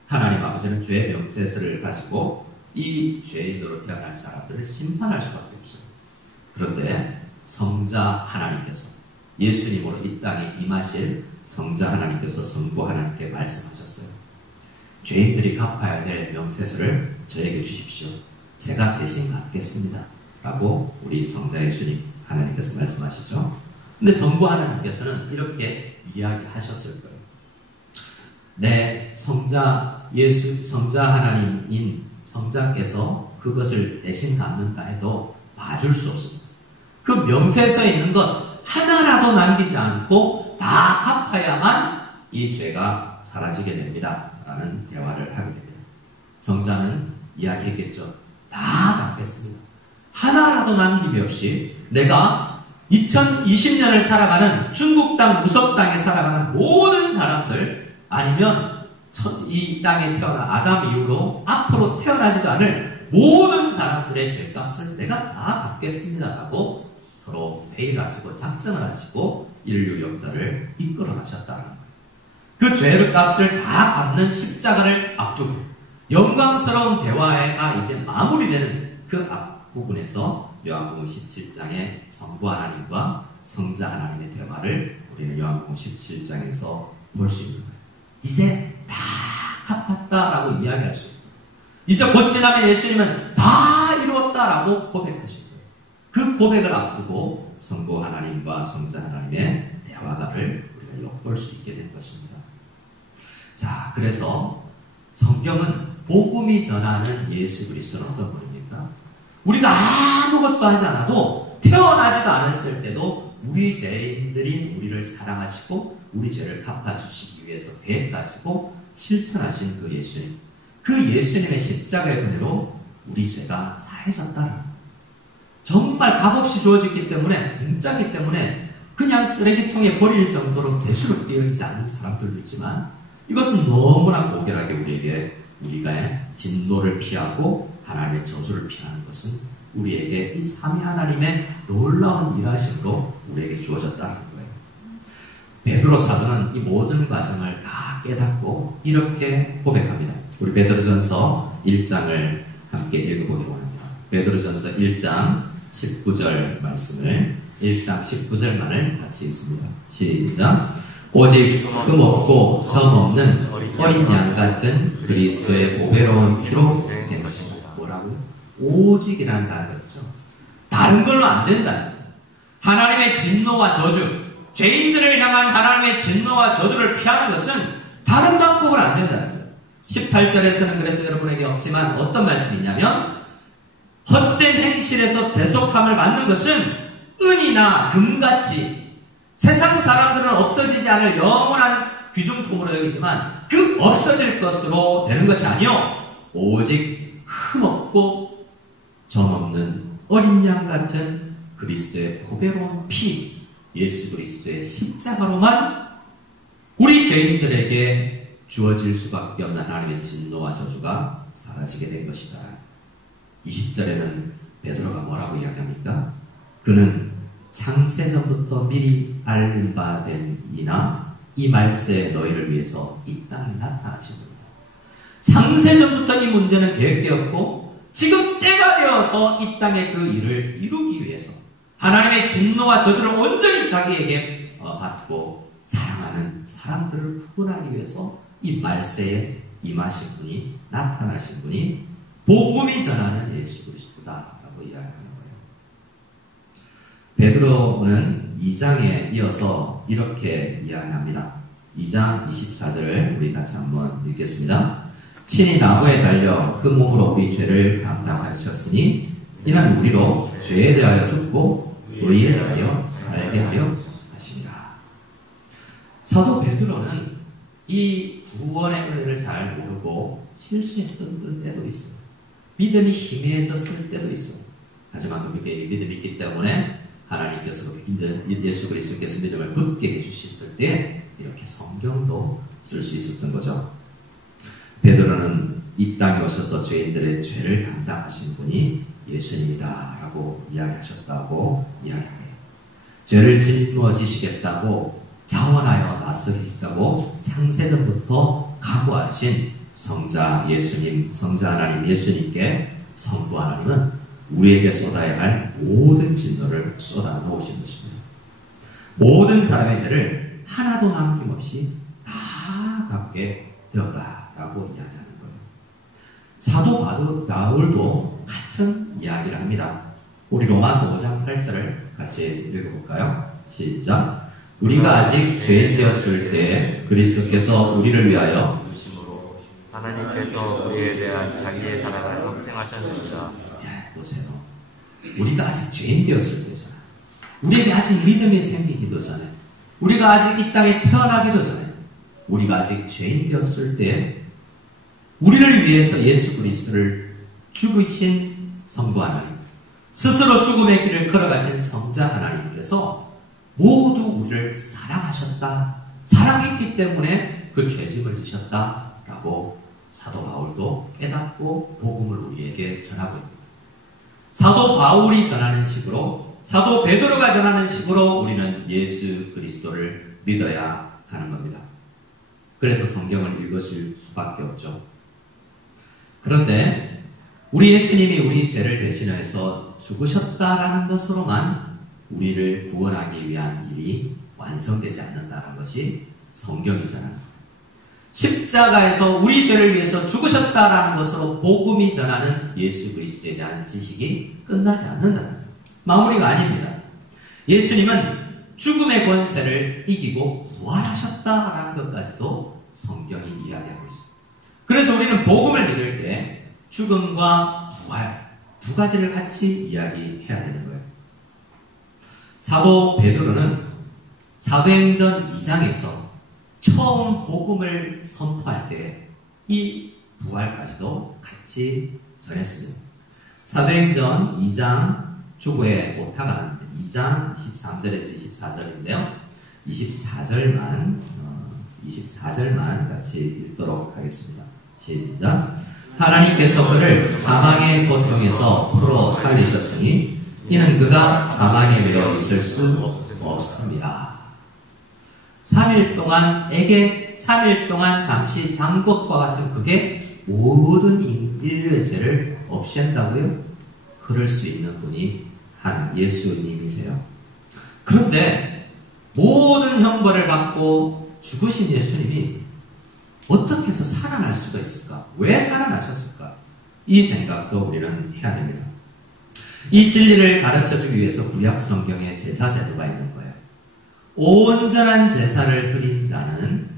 하나님 아버지는 죄의 명세서를 가지고 이 죄인으로 태어날 사람들을 심판할 수밖에 없어요. 그런데 성자 하나님께서, 예수님으로 이 땅에 임하실 성자 하나님께서 성부 하나님께 말씀하셨어요. 죄인들이 갚아야 될 명세서를 저에게 주십시오. 제가 대신 갚겠습니다. 라고 우리 성자 예수님 하나님께서 말씀하시죠. 근데 성부 하나님께서는 이렇게 이야기하셨을 거예요. 내 성자 예수, 성자 하나님인 성자께서 그것을 대신 갚는다 해도 봐줄 수 없습니다. 그 명세서에 있는 것 하나라도 남기지 않고 다 갚아야만 이 죄가 사라지게 됩니다. 라는 대화를 하게 됩니다. 성자는 이야기했겠죠. 다 갚겠습니다. 하나라도 남김이 없이 내가 2020년을 살아가는 중국 땅, 무석 땅에 살아가는 모든 사람들, 아니면 이 땅에 태어난 아담 이후로 앞으로 태어나지도 않을 모든 사람들의 죄값을 내가 다 갚겠습니다. 라고 서로 회의를 하시고 작정을 하시고 인류 역사를 이끌어 가셨다는 거예요. 그 죄의 값을 다 갚는 십자가를 앞두고 영광스러운 대화가 이제 마무리되는 그 앞부분에서 요한복음 17장의 성부 하나님과 성자 하나님의 대화를 우리는 요한복음 17장에서 볼 수 있는 거예요. 이제 다 갚았다라고 이야기할 수 있고, 이제 곧 지나면 예수님은 다 이루었다라고 고백하실 거예요. 그 고백을 앞두고 성부 하나님과 성자 하나님의 대화가를 우리가 엿볼 수 있게 된 것입니다. 자, 그래서 성경은 복음이 전하는 예수 그리스도는 어떤 분입니까? 우리가 아무것도 하지 않아도, 태어나지도 않았을 때도 우리 죄인들인 우리를 사랑하시고 우리 죄를 갚아주시기 위해서 계획하시고 실천하신 그 예수님, 그 예수님의 십자가의 은혜로 우리 죄가 사해졌다는, 정말 값없이 주어졌기 때문에, 공짜기 때문에 그냥 쓰레기통에 버릴 정도로 대수롭게 여기지 않는 사람들도 있지만, 이것은 너무나 고결하게 우리에게, 우리가 진노를 피하고 하나님의 저주를 피하는 것은 우리에게 이 삼위 하나님의 놀라운 일하심으로 우리에게 주어졌다는 거예요. 베드로 사도는 이 모든 과정을 다 깨닫고 이렇게 고백합니다. 우리 베드로전서 1장을 함께 읽어보기로 합니다. 베드로전서 1장 19절 말씀을, 1장 19절만을 같이 읽습니다. 시작. 오직 흠 없고 점 없는 어린 양 같은 그리스도의 보배로운 피로 된 것입니다. 뭐라고요? 오직이라는 단어가 있죠. 다른 걸로 안 된다. 하나님의 진노와 저주, 죄인들을 향한 하나님의 진노와 저주를 피하는 것은 다른 방법으로 안 된다. 18절에서는 그래서 여러분에게 없지만 어떤 말씀이 있냐면, 헛된 행실에서 대속함을 받는 것은 은이나 금같이 세상 사람들은 없어지지 않을 영원한 귀중품으로 여기지만 그 없어질 것으로 되는 것이 아니요, 오직 흠없고 점없는 어린 양 같은 그리스도의 보배로운 피, 예수 그리스도의 십자가로만 우리 죄인들에게 주어질 수밖에 없는 하나님의 진노와 저주가 사라지게 된 것이다. 20절에는 베드로가 뭐라고 이야기합니까? 그는 창세전부터 미리 알린 바 된 이나 이 말세 너희를 위해서 이 땅에 나타나신 겁니다. 창세전부터 이 문제는 계획되었고 지금 때가 되어서 이 땅에 그 일을 이루기 위해서 하나님의 진노와 저주를 온전히 자기에게 받고 사랑하는 사람들을 구원하기 위해서 이 말세에 임하신 분이, 나타나신 분이 복음이 전하는 예수 그리스도다라고 이야기하는 거예요. 베드로는 2장에 이어서 이렇게 이야기합니다. 2장 24절을 우리 같이 한번 읽겠습니다. 친히 나무에 달려 그 몸으로 우리 죄를 감당하셨으니 이는 우리로 죄에 대하여 죽고 의에 대하여 살게 하려 하십니다. 사도 베드로는 이 구원의 은혜를 잘 모르고 실수했던 때도 있어요. 믿음이 희미해졌을 때도 있어요. 하지만 그 믿음이 있기 때문에 하나님께서 예수 그리스도께서 믿음을 굳게 해주셨을 때 이렇게 성경도 쓸 수 있었던 거죠. 베드로는 이 땅에 오셔서 죄인들의 죄를 담당하신 분이 예수님이다 라고 이야기하셨다고 이야기합니다. 죄를 짊어지시겠다고 자원하여 나서시다고 창세전부터 각오하신 성자 예수님, 성자 하나님 예수님께 성부 하나님은 우리에게 쏟아야 할 모든 진노를 쏟아 놓으신 것입니다. 모든 사람의 죄를 하나도 남김없이 다 갚게 되었다라고 이야기하는 거예요. 사도 바울도 같은 이야기를 합니다. 우리 로마서 5장 8절을 같이 읽어볼까요? 시작. 우리가 아직 죄인 되었을 때 그리스도께서 우리를 위하여 하나님께서 우리에 대한 자기의 사랑을 확증하셨습니다. 예, 보세요. 우리가 아직 죄인 되었을 때잖아. 우리에게 아직 믿음이 생기기도 전에, 우리가 아직 이 땅에 태어나기도 전에, 우리가 아직 죄인 되었을 때 우리를 위해서 예수 그리스도를 죽으신 성부 하나님, 스스로 죽음의 길을 걸어가신 성자 하나님께서 모두 우리를 사랑하셨다, 사랑했기 때문에 그 죄짐을 지셨다라고 사도 바울도 깨닫고 복음을 우리에게 전하고 있습니다. 사도 바울이 전하는 식으로, 사도 베드로가 전하는 식으로 우리는 예수 그리스도를 믿어야 하는 겁니다. 그래서 성경을 읽으실 수밖에 없죠. 그런데 우리 예수님이 우리 죄를 대신해서 죽으셨다라는 것으로만 우리를 구원하기 위한 일이 완성되지 않는다는 것이 성경이잖아요. 십자가에서 우리 죄를 위해서 죽으셨다라는 것으로 복음이 전하는 예수 그리스도에 대한 지식이 끝나지 않는다. 마무리가 아닙니다. 예수님은 죽음의 권세를 이기고 부활하셨다라는 것까지도 성경이 이야기하고 있습니다. 그래서 우리는 복음을 믿을 때 죽음과 부활 두 가지를 같이 이야기해야 되는 거예요. 사도 베드로는 사도행전 2장에서 처음 복음을 선포할 때 이 부활까지도 같이 전했습니다. 사도행전 2장 주보에 오타가 나는데 2장 23절에서 24절인데요. 24절만 같이 읽도록 하겠습니다. 시작. 하나님께서 그를 사망의 고통에서 풀어 살리셨으니 이는 그가 사망에 매여 있을 수 없습니다. 3일 동안 잠시 잔 것과 같은 그게 모든 인류의 죄를 없앤다고요? 그럴 수 있는 분이 한 예수님이세요. 그런데 모든 형벌을 받고 죽으신 예수님이 어떻게 해서 살아날 수가 있을까? 왜 살아나셨을까? 이 생각도 우리는 해야 됩니다. 이 진리를 가르쳐주기 위해서 구약 성경에 제사 제도가 있는 거예요. 온전한 제사를 드린 자는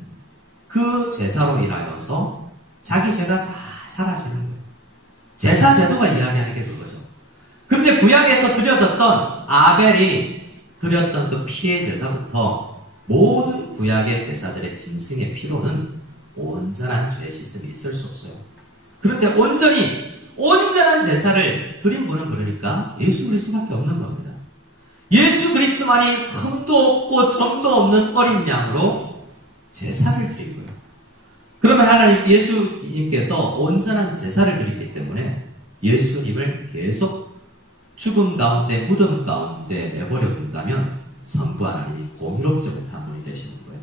그 제사로 인하여서 자기 죄가 다 사라지는 거예요. 제사 제도가 이야기하는 게 그거죠. 그런데 구약에서 드려졌던 아벨이 드렸던 그 피의 제사부터 모든 구약의 제사들의 짐승의 피로는 온전한 죄 씻음이 있을 수 없어요. 그런데 온전한 제사를 드린 분은 그러니까 예수 그리스도밖에 없는 겁니다. 예수 그리스도만이 흠도 없고 점도 없는 어린 양으로 제사를 드린 거예요. 그러면 하나님 예수님께서 온전한 제사를 드리기 때문에 예수님을 계속 죽음 가운데 무덤 가운데 내버려 둔다면 성부 하나님이 공의롭지 못한 분이 되시는 거예요.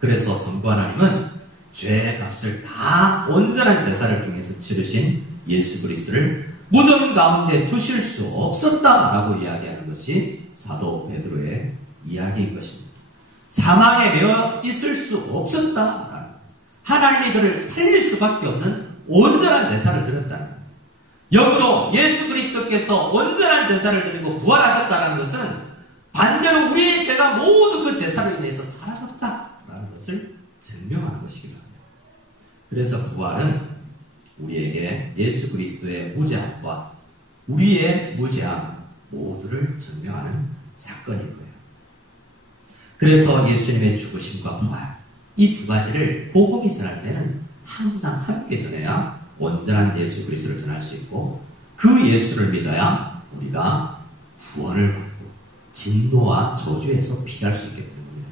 그래서 성부 하나님은 죄의 값을 다 온전한 제사를 통해서 치르신 예수 그리스도를 무덤 가운데 두실 수 없었다라고 이야기하는 것이 사도 베드로의 이야기인 것입니다. 사망에 매여 있을 수 없었다. 하나님이 그를 살릴 수밖에 없는 온전한 제사를 드렸다는 거예요. 역으로 예수 그리스도께서 온전한 제사를 드리고 부활하셨다는 것은 반대로 우리의 죄가 모두 그 제사로 인해서 사라졌다라는 것을 증명하는 것이기도 합니다. 그래서 부활은 우리에게 예수 그리스도의 무죄함과 우리의 무죄함 모두를 증명하는 사건인 거예요. 그래서 예수님의 죽으심과 부활 이 두 가지를 복음이 전할 때는 항상 함께 전해야 온전한 예수 그리스도를 전할 수 있고 그 예수를 믿어야 우리가 구원을 받고 진노와 저주에서 피할 수 있게 됩니다.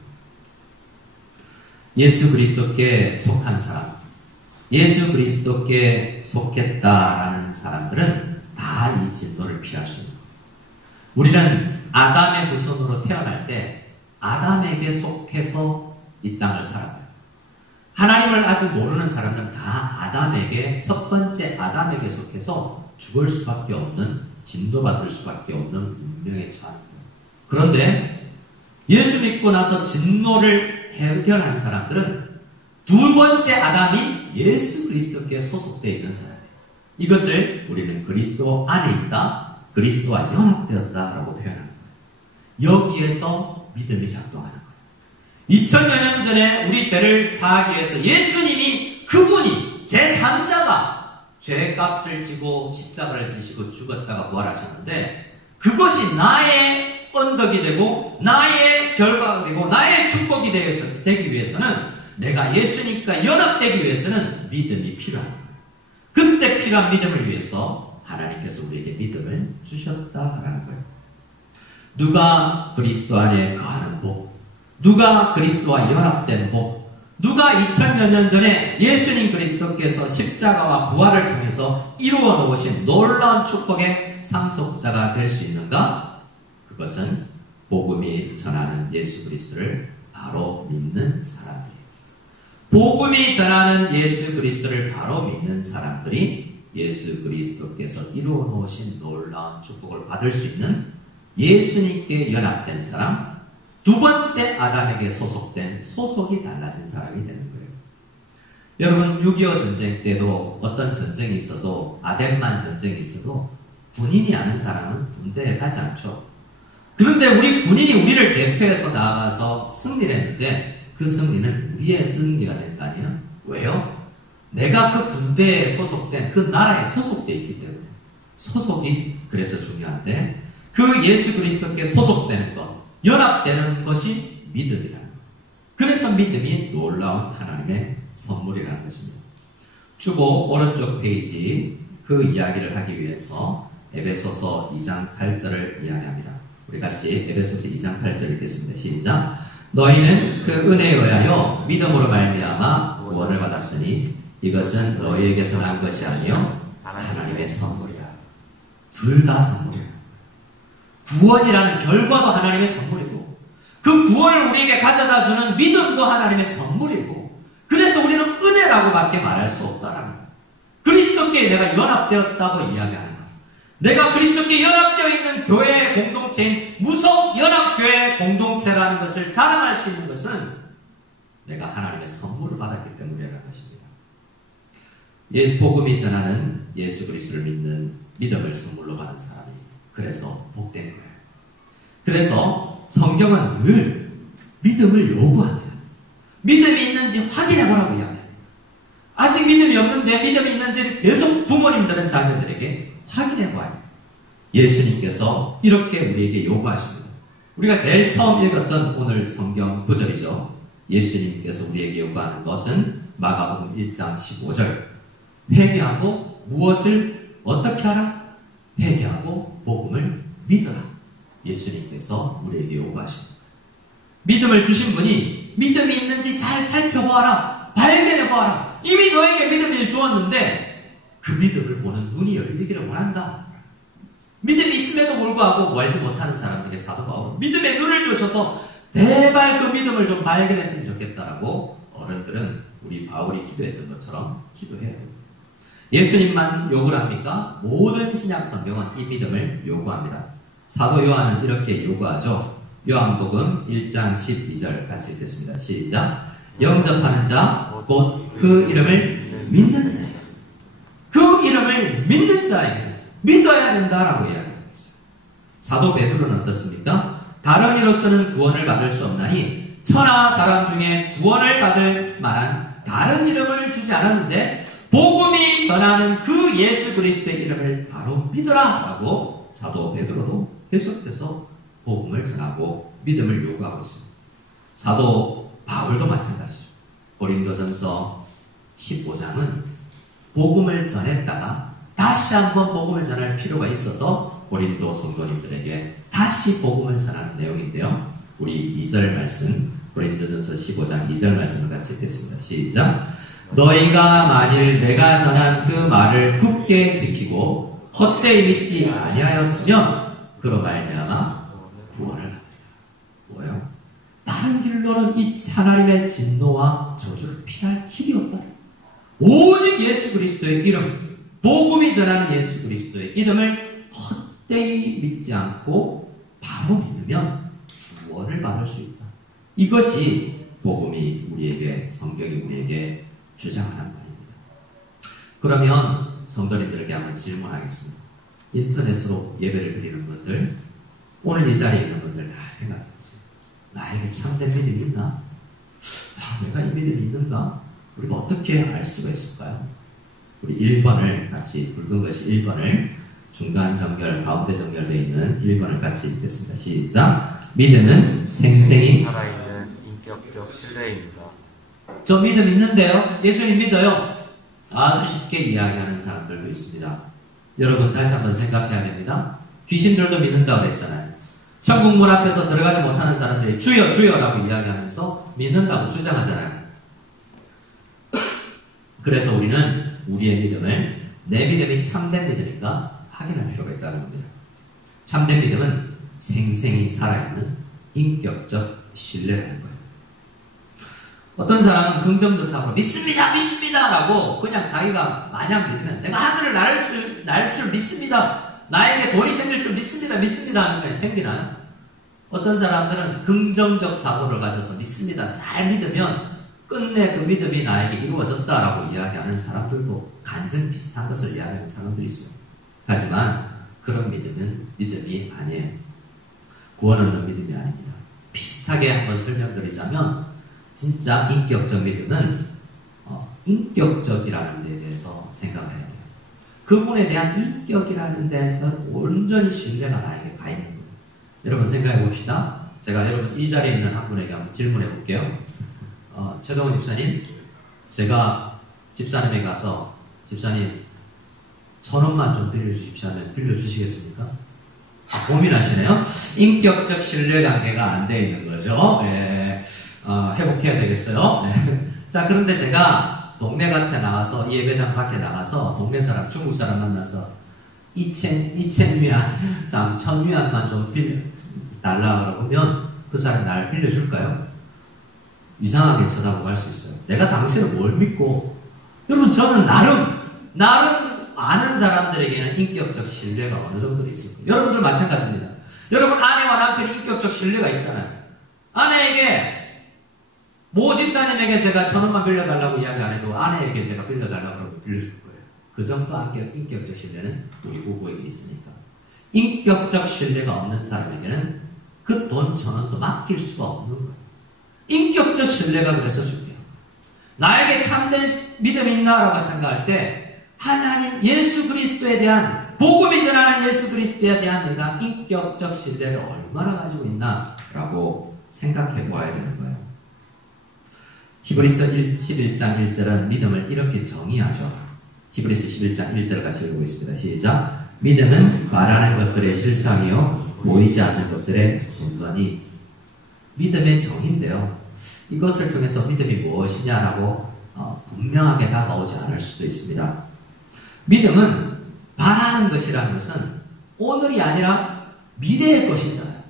예수 그리스도께 속한 사람, 예수 그리스도께 속했다라는 사람들은 다 이 진노를 피할 수 있는 거예요. 우리는 아담의 후손으로 태어날 때 아담에게 속해서 이 땅을 살아가요. 하나님을 아직 모르는 사람들은 다 아담에게, 첫 번째 아담에게 속해서 죽을 수밖에 없는, 진노받을 수밖에 없는 운명에 처합니다. 그런데 예수 믿고 나서 진노를 해결한 사람들은 두 번째 아담인 예수 그리스도께 소속되어 있는 사람이에요. 이것을 우리는 그리스도 안에 있다, 그리스도와 연합되었다라고 표현합니다. 여기에서 믿음이 작동하는 거예요. 2000여 년 전에 우리 죄를 사하기 위해서 예수님이, 그분이 제3자가 죄값을 지고 십자가를 지시고 죽었다가 부활하셨는데, 그것이 나의 언덕이 되고 나의 결과가 되고 나의 축복이 되기 위해서는, 내가 예수님과 연합되기 위해서는 믿음이 필요합니다. 그때 필요한 믿음을 위해서 하나님께서 우리에게 믿음을 주셨다라는 거예요. 누가 그리스도 안에 거하는 복, 누가 그리스도와 연합된 복, 누가 2000여 년 전에 예수님 그리스도께서 십자가와 부활을 통해서 이루어 놓으신 놀라운 축복의 상속자가 될 수 있는가? 그것은 복음이 전하는 예수 그리스도를 바로 믿는 사람이에요. 복음이 전하는 예수 그리스도를 바로 믿는 사람들이 예수 그리스도께서 이루어 놓으신 놀라운 축복을 받을 수 있는, 예수님께 연합된 사람, 두 번째 아담에게 소속된, 소속이 달라진 사람이 되는 거예요. 여러분, 6.25 전쟁 때도 어떤 전쟁이 있어도, 아덴만 전쟁이 있어도 군인이 아는 사람은 군대에 가지 않죠. 그런데 우리 군인이 우리를 대표해서 나아가서 승리를 했는데 그 승리는 우리의 승리가 된 거 아니에요? 왜요? 내가 그 군대에 소속된, 그 나라에 소속되어 있기 때문에. 소속이 그래서 중요한데, 그 예수 그리스도께 소속되는 것, 연합되는 것이 믿음이라는 거예요. 그래서 믿음이 놀라운 하나님의 선물이라는 것입니다. 주보 오른쪽 페이지, 그 이야기를 하기 위해서 에베소서 2장 8절을 이야기합니다. 우리 같이 에베소서 2장 8절 읽겠습니다. 시작. 너희는 그 은혜에 의하여 믿음으로 말미암아 구원을 받았으니 이것은 너희에게서 난 것이 아니요 하나님의 선물이라. 둘 다 선물이에요. 구원이라는 결과도 하나님의 선물이고, 그 구원을 우리에게 가져다 주는 믿음도 하나님의 선물이고, 그래서 우리는 은혜라고밖에 말할 수 없다라는 거예요. 그리스도께 내가 연합되었다고 이야기하는 거예요. 내가 그리스도께 연합되어 있는 교회의 공동체인 무속 연합교회 공동체라는 것을 자랑할 수 있는 것은 내가 하나님의 선물을 받았기 때문이라는 것입니다. 복음이 전하는 예수 그리스도를 믿는 믿음을 선물로 받은 사람이 그래서 복된 거예요. 그래서 성경은 늘 믿음을 요구합니다. 믿음이 있는지 확인해보라고 이야기합니다. 아직 믿음이 없는데 믿음이 있는지 계속 부모님들은 자녀들에게 확인해봐야 해요. 예수님께서 이렇게 우리에게 요구하십니다. 우리가 제일 처음 읽었던 오늘 성경 구절이죠. 예수님께서 우리에게 요구하는 것은 마가복음 1장 15절. 회개하고 무엇을 어떻게 하라? 회개하고 복음을 믿어라. 예수님께서 우리에게 요구하십니다. 믿음을 주신 분이 믿음이 있는지 잘 살펴보아라. 발견해보아라. 이미 너에게 믿음을 주었는데 그 믿음을 보는 눈이 열리기를 원한다. 믿음이 있음에도 불구하고 알지 못하는 사람들의 사도 바울은 믿음의 눈을 주셔서 제발 그 믿음을 좀 발견했으면 좋겠다라고 어른들은 우리 바울이 기도했던 것처럼 기도해야 됩니다. 예수님만 요구를 합니까? 모든 신약 성경은 이 믿음을 요구합니다. 사도 요한은 이렇게 요구하죠. 요한복음 1장 12절 같이 읽겠습니다. 시작. 영접하는 자, 곧 그 이름을 믿는 자예요. 그 이름을 믿는 자에게 믿어야 된다라고 이야기하고 있어요. 사도 베드로는 어떻습니까? 다른 이로서는 구원을 받을 수 없나니 천하 사람 중에 구원을 받을 만한 다른 이름을 주지 않았는데 복음이 전하는 그 예수 그리스도의 이름을 바로 믿어라라고 사도 베드로도 계속해서 복음을 전하고 믿음을 요구하고 있습니다. 사도 바울도 마찬가지죠. 고린도전서 15장은 복음을 전했다가 다시 한번 복음을 전할 필요가 있어서 고린도 성도님들에게 다시 복음을 전하는 내용인데요. 우리 2절 말씀, 고린도전서 15장 2절 말씀을 같이 읽겠습니다. 시작. 너희가 만일 내가 전한 그 말을 굳게 지키고 헛되이 믿지 아니하였으면 그로 말미암아 구원을 받으리라. 뭐예요? 다른 길로는 이 하나님의 진노와 저주를 피할 길이 없다. 오직 예수 그리스도의 이름, 복음이 전하는 예수 그리스도의 이름을 헛되이 믿지 않고 바로 믿으면 구원을 받을 수 있다. 이것이 복음이 우리에게, 성경이 우리에게 주장하는 바입니다. 그러면 성도님들에게 한번 질문하겠습니다. 인터넷으로 예배를 드리는 분들, 오늘 이 자리에 있는 분들 다 생각해보세요. 나에게 참된 믿음이 있나? 내가 이 믿음이 있는가? 우리가 어떻게 알 수가 있을까요? 우리 1번을 같이, 붉은 것이 1번을 중간 정렬, 가운데 정렬되어 있는 1번을 같이 읽겠습니다. 시작. 믿음은 생생히 살아있는 인격적 신뢰입니다. 저 믿음 있는데요? 예수님 믿어요? 아주 쉽게 이야기하는 사람들도 있습니다. 여러분 다시 한번 생각해야 됩니다. 귀신들도 믿는다고 그랬잖아요. 천국 문 앞에서 들어가지 못하는 사람들이 주여 주여라고 이야기하면서 믿는다고 주장하잖아요. 그래서 우리는 우리의 믿음을 내 믿음이 참된 믿음인가 확인할 필요가 있다는 겁니다. 참된 믿음은 생생히 살아있는 인격적 신뢰라는 거예요. 어떤 사람은 긍정적 사고로 믿습니다 라고 그냥 자기가 마냥 믿으면 내가 하늘을 날 줄 믿습니다, 나에게 돈이 생길 줄 믿습니다 하는 게 생기나요? 어떤 사람들은 긍정적 사고를 가져서 믿습니다, 잘 믿으면 끝내 그 믿음이 나에게 이루어졌다라고 이야기하는 사람들도 간증 비슷한 것을 이야기하는 사람들이 있어요. 하지만 그런 믿음은 믿음이 아니에요. 구원 얻는 믿음이 아닙니다. 비슷하게 한번 설명드리자면 진짜 인격적 믿음은 인격적이라는 데 대해서 생각을 해야 돼요. 그분에 대한 인격이라는 데에서 온전히 신뢰가 나에게 가 있는 거예요. 여러분 생각해 봅시다. 제가 여러분 이 자리에 있는 한 분에게 한번 질문해 볼게요. 최동원 집사님, 제가 집사님에 가서 집사님 1,000원만 좀 빌려주십시오 하면 빌려주시겠습니까? 고민하시네요. 인격적 신뢰관계가 안 돼 있는 거죠. 네. 회복해야 되겠어요. 네. 자, 그런데 제가 동네 같에 나가서, 예배당 밖에 나가서 동네 사람, 중국 사람 만나서 2,000위안, 1,000위안만 좀 빌려달라 그러면 그 사람이 나를 빌려줄까요? 이상하게 쳐다보고 할 수 있어요. 내가 당신을 뭘 믿고. 여러분, 저는 나름 아는 사람들에게는 인격적 신뢰가 어느 정도 있을 거예요. 여러분들 마찬가지입니다. 여러분 아내와 남편이 인격적 신뢰가 있잖아요. 아내에게 모 집사님에게 제가 1,000원만 빌려달라고 이야기 안 해도 아내에게 제가 빌려달라고 그러면 빌려줄 거예요. 그 정도 인격적 신뢰는 우리 부부에게 있으니까. 인격적 신뢰가 없는 사람에게는 그 돈 1,000원도 맡길 수가 없는 거예요. 인격적 신뢰가 그래서 중요해요. 나에게 참된 믿음이 있나라고 생각할 때 하나님 예수 그리스도에 대한, 복음이 전하는 예수 그리스도에 대한 내가 인격적 신뢰를 얼마나 가지고 있나라고 생각해 보아야 되는 거예요. 히브리서 11장 1절은 믿음을 이렇게 정의하죠. 히브리서 11장 1절 같이 읽어보겠습니다. 시작. 믿음은 말하는 것들의 실상이요 보이지 않는 것들의 증거니. 믿음의 정의인데요. 이것을 통해서 믿음이 무엇이냐라고 분명하게 다가오지 않을 수도 있습니다. 믿음은 바라는 것이라는 것은 오늘이 아니라 미래의 것이잖아요.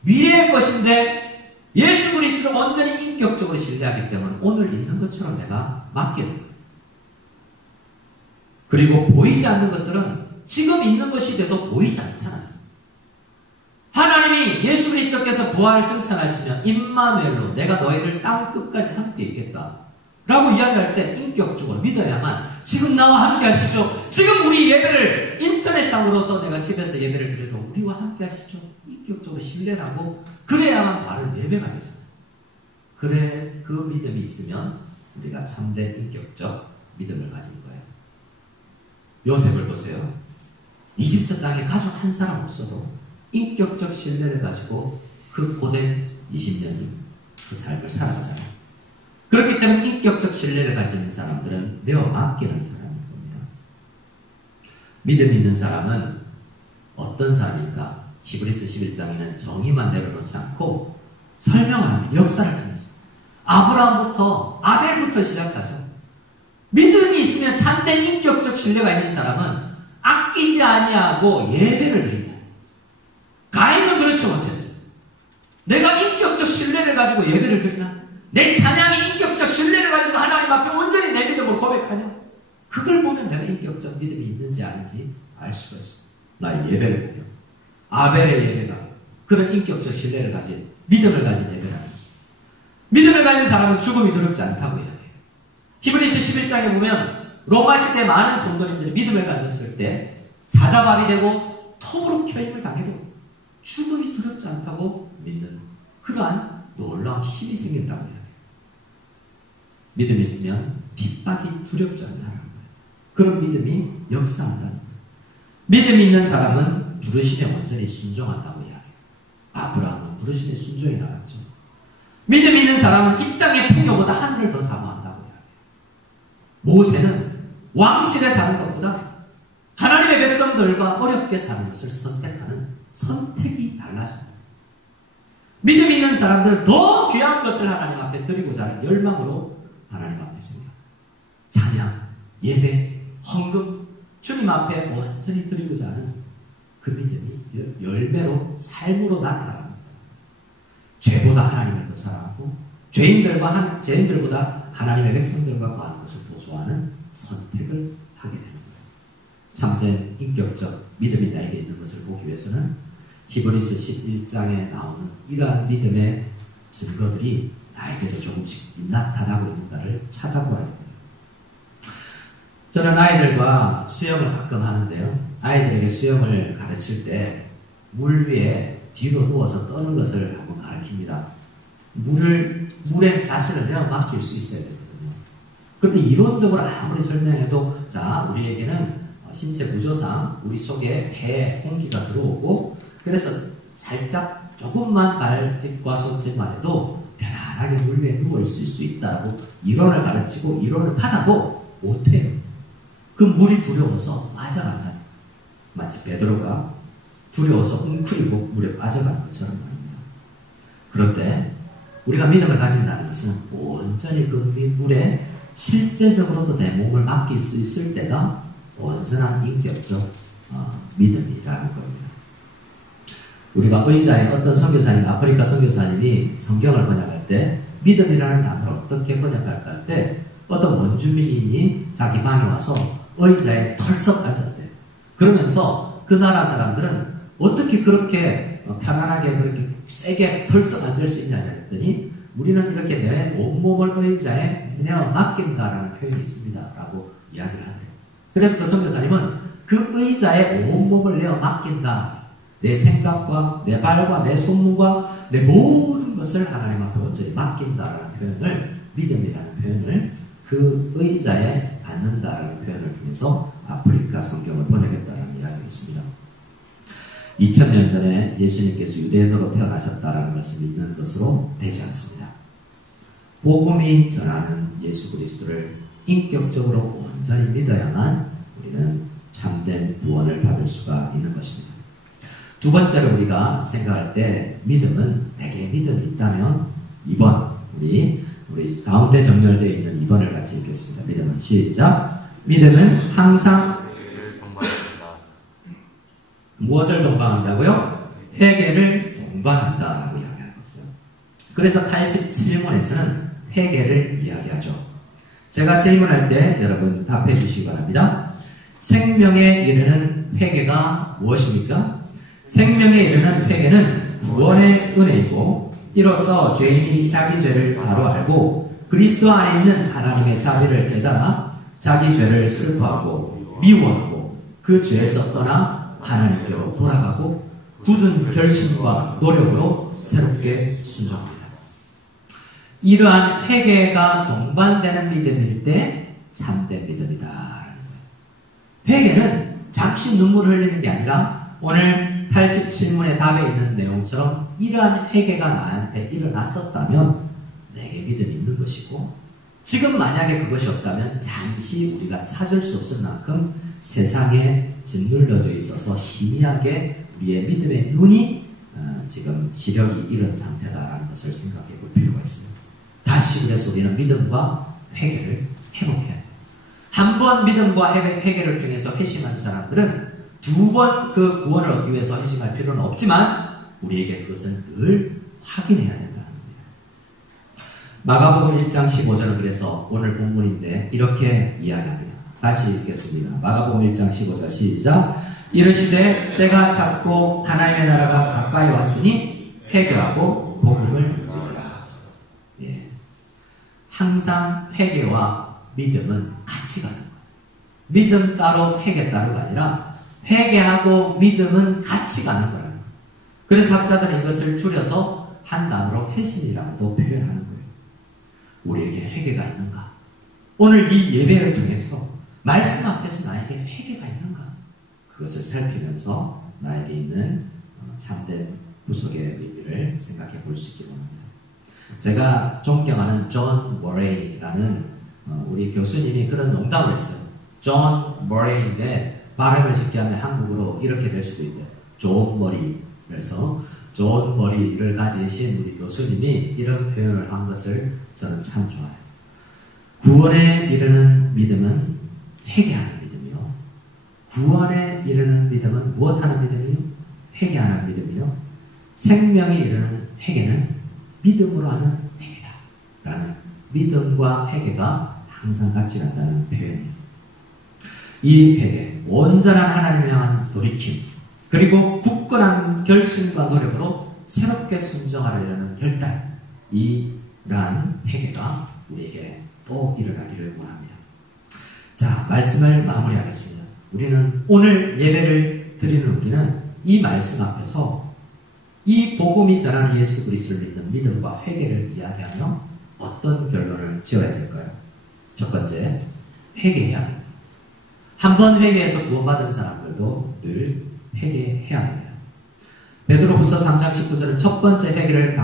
미래의 것인데 예수 그리스도를 온전히 인격적으로 신뢰하기 때문에 오늘 있는 것처럼 내가 맡게 됩니다. 그리고 보이지 않는 것들은 지금 있는 것이 돼도 보이지 않잖아요. 하나님이 예수 그리스도께서 부활을 승천하시면 임마누엘로 내가 너희를 땅 끝까지 함께 있겠다 라고 이야기할 때 인격적으로 믿어야만 지금 나와 함께 하시죠. 지금 우리 예배를 인터넷상으로서 내가 집에서 예배를 드려도 우리와 함께 하시죠. 인격적으로 신뢰하고 그래야만 바른 예배가 되잖아요. 그래, 그 믿음이 있으면 우리가 참된 인격적 믿음을 가진 거예요. 요셉을 보세요. 이집트 땅에 가족 한 사람 없어도 인격적 신뢰를 가지고 그 고된 20년이 그 삶을 살아가잖아요. 그렇기 때문에 인격적 신뢰를 가지는 사람들은 내어 맡기는 사람인 겁니다. 믿음 있는 사람은 어떤 사람인가? 히브리서 11장에는 정의만 내려놓지 않고 설명을 합니다. 역사를 통해서. 아브라함부터 아벨부터 시작하죠. 믿음이 있으면 참된 인격적 신뢰가 있는 사람은 아끼지 아니하고 예배를 드린다. 가인은 그렇지 못했어요. 내가 인격적 신뢰를 가지고 예배를 드리나? 내 찬양이 인격적 신뢰를 가지고 하나님 앞에 온전히 내 믿음을 고백하냐? 그걸 보면 내가 인격적 믿음이 있는지 아닌지 알 수가 있어. 나의 예배를 보면 아벨의 예배가 그런 인격적 신뢰를 가진 믿음을 가진 예배라는 거죠. 믿음을 가진 사람은 죽음이 두렵지 않다고 이야기해요. 히브리서 11장에 보면 로마 시대 많은 성도님들이 믿음을 가졌을 때 사자밥이 되고 톱으로 켜임을 당해도 죽음이 두렵지 않다고 믿는 그러한 놀라운 힘이 생긴다고 해요. 믿음이 있으면 핍박이 두렵지 않다는 거예요. 그런 믿음이 역사한다는 거예요. 믿음이 있는 사람은 부르심에 완전히 순종한다고 이야기해요. 아브라함은 부르심에 순종이 나갔죠. 믿음 있는 사람은 이 땅의 풍요보다 하늘을 더 사모한다고 이야기해요. 모세는 왕실에 사는 것보다 하나님의 백성들과 어렵게 사는 것을 선택하는 선택이 달라집니다. 믿음 있는 사람들은 더 귀한 것을 하나님 앞에 드리고자 하는 열망으로 하나님 앞에 섭니다. 찬양, 예배, 헌금, 주님 앞에 온전히 드리고자 하는 그 믿음이 열매로 삶으로 나타납니다. 죄보다 하나님을 더 사랑하고 죄인들보다 하나님의 백성들과 과한 것을 더 좋아하는 선택을 하게 됩니다. 참된 인격적 믿음이 나에게 있는 것을 보기 위해서는 히브리서 11장에 나오는 이러한 믿음의 증거들이 나에게도 조금씩 나타나고 있는가를 찾아보아야 됩니다. 저는 아이들과 수영을 가끔 하는데요. 아이들에게 수영을 가르칠 때 물 위에 뒤로 누워서 떠는 것을 한번 가르칩니다. 물에 자신을 내어 맡길 수 있어야 되거든요. 그런데 이론적으로 아무리 설명해도 자, 우리에게는 신체 구조상 우리 속에 폐 공기가 들어오고 그래서 살짝 조금만 발짓과 손짓만 해도 편안하게 물 위에 누워 있을 수 있다고 이론을 가르치고 이론을 받아도 못해요. 그 물이 두려워서 빠져간다. 마치 베드로가 두려워서 웅크리고 물에 빠져가는 것처럼 말입니다. 그런데 우리가 믿음을 가진다는 것은 온전히 그 물에 실제적으로도 내 몸을 맡길 수 있을 때가 온전한 인격적 믿음이라는 겁니다. 우리가 의자에 어떤 선교사님, 아프리카 선교사님이 성경을 번역할 때 믿음이라는 단어를 어떻게 번역할까 할 때 어떤 원주민이 자기 방에 와서 의자에 털썩 앉았대. 그러면서 그 나라 사람들은 어떻게 그렇게 편안하게 그렇게 세게 털썩 앉을 수 있냐 했더니 우리는 이렇게 내 온몸을 의자에 내어 맡긴다라는 표현이 있습니다. 라고 이야기를 하네요. 그래서 그 선교사님은 그 의자에 온몸을 내어 맡긴다. 내 생각과 내 발과 내 손과 내 모든 것을 하나님 앞에 온전히 맡긴다라는 표현을 믿음이라는 표현을 그 의자에 앉는다라는 표현을 통해서 아프리카 성경을 번역했다라는 이야기가 있습니다. 2000년 전에 예수님께서 유대인으로 태어나셨다라는 것을 믿는 것으로 되지 않습니다. 복음이 전하는 예수 그리스도를 인격적으로 온전히 믿어야만 우리는 참된 구원을 받을 수가 있는 것입니다. 두 번째로 우리가 생각할 때 믿음은 내게 믿음이 있다면 2번 우리 가운데 정렬되어 있는 2번을 같이 읽겠습니다. 믿음은 시작. 믿음은 항상 무엇을 동반한다고요? 회개를 동반한다라고 이야기하고 있어요. 그래서 87문에서는 회개를 이야기하죠. 제가 질문할 때 여러분 답해 주시기 바랍니다. 생명에 이르는 회개가 무엇입니까? 생명에 이르는 회개는 구원의 은혜이고 이로써 죄인이 자기 죄를 바로 알고 그리스도 안에 있는 하나님의 자비를 깨달아 자기 죄를 슬퍼하고 미워하고 그 죄에서 떠나 하나님께로 돌아가고 굳은 결심과 노력으로 새롭게 순종합니다. 이러한 회개가 동반되는 믿음일 때 참된 믿음이다. 회개는 잠시 눈물을 흘리는 게 아니라 오늘 87문의 답에 있는 내용처럼 이러한 회개가 나한테 일어났었다면 내게 믿음이 있는 것이고 지금 만약에 그것이 없다면 잠시 우리가 찾을 수 없을 만큼 세상에 짓눌러져 있어서 희미하게 우리의 믿음의 눈이 지금 시력이 잃은 상태다라는 것을 생각해 볼 필요가 있습니다. 다시 그래서 우리는 믿음과 회개를 회복해야 해요. 한 번 믿음과 회개를 통해서 회심한 사람들은 두 번 그 구원을 얻기 위해서 회심할 필요는 없지만 우리에게 그것을 늘 확인해야 된다는 겁니다. 마가복음 1장 15절은 그래서 오늘 본문인데 이렇게 이야기합니다. 다시 읽겠습니다. 마가복음 1장 15절 시작. 이르시되 때가 찼고 하나님의 나라가 가까이 왔으니 회개하고 복음을 믿으라. 예. 항상 회개와 믿음은 같이 가는 거예요. 믿음 따로 회개 따로가 아니라 회개하고 믿음은 같이 가는 거라는 거예요. 그래서 학자들은 이것을 줄여서 한 단어로 회심이라고도 표현하는 거예요. 우리에게 회개가 있는가? 오늘 이 예배를 통해서 말씀 앞에서 나에게 회개가 있는가? 그것을 살피면서 나에게 있는 참된 구속의 의미를 생각해 볼 수 있기를 원합니다. 제가 존경하는 존 머레이라는 우리 교수님이 그런 농담을 했어요. 존 머레이인데 발음을 쉽게 하면 한국어로 이렇게 될 수도 있대요. 존 머리. 그래서 존 머리를 가지신 우리 교수님이 이런 표현을 한 것을 저는 참 좋아해요. 구원에 이르는 믿음은 회개하는 믿음이요. 구원에 이르는 믿음은 무엇하는 믿음이요? 회개하는 믿음이요. 생명에 이르는 회개는 믿음으로 하는 회개다. 라는 믿음과 회개가 항상 같이 간다는 표현이에요. 이 회개, 온전한 하나님을 향한 돌이킴, 그리고 굳건한 결심과 노력으로 새롭게 순종하려는 결단, 이러한 회개가 우리에게 또 일어나기를 원합니다. 자, 말씀을 마무리하겠습니다. 우리는 오늘 예배를 드리는 우리는 이 말씀 앞에서 이 복음이 전하는 예수 그리스도를 믿는 믿음과 회개를 이야기하며 어떤 결론을 지어야 될까요? 첫 번째, 회개해야 합니다. 한 번 회개해서 구원받은 사람들도 늘 회개해야 합니다. 베드로후서 3장 19절은 첫 번째 회개를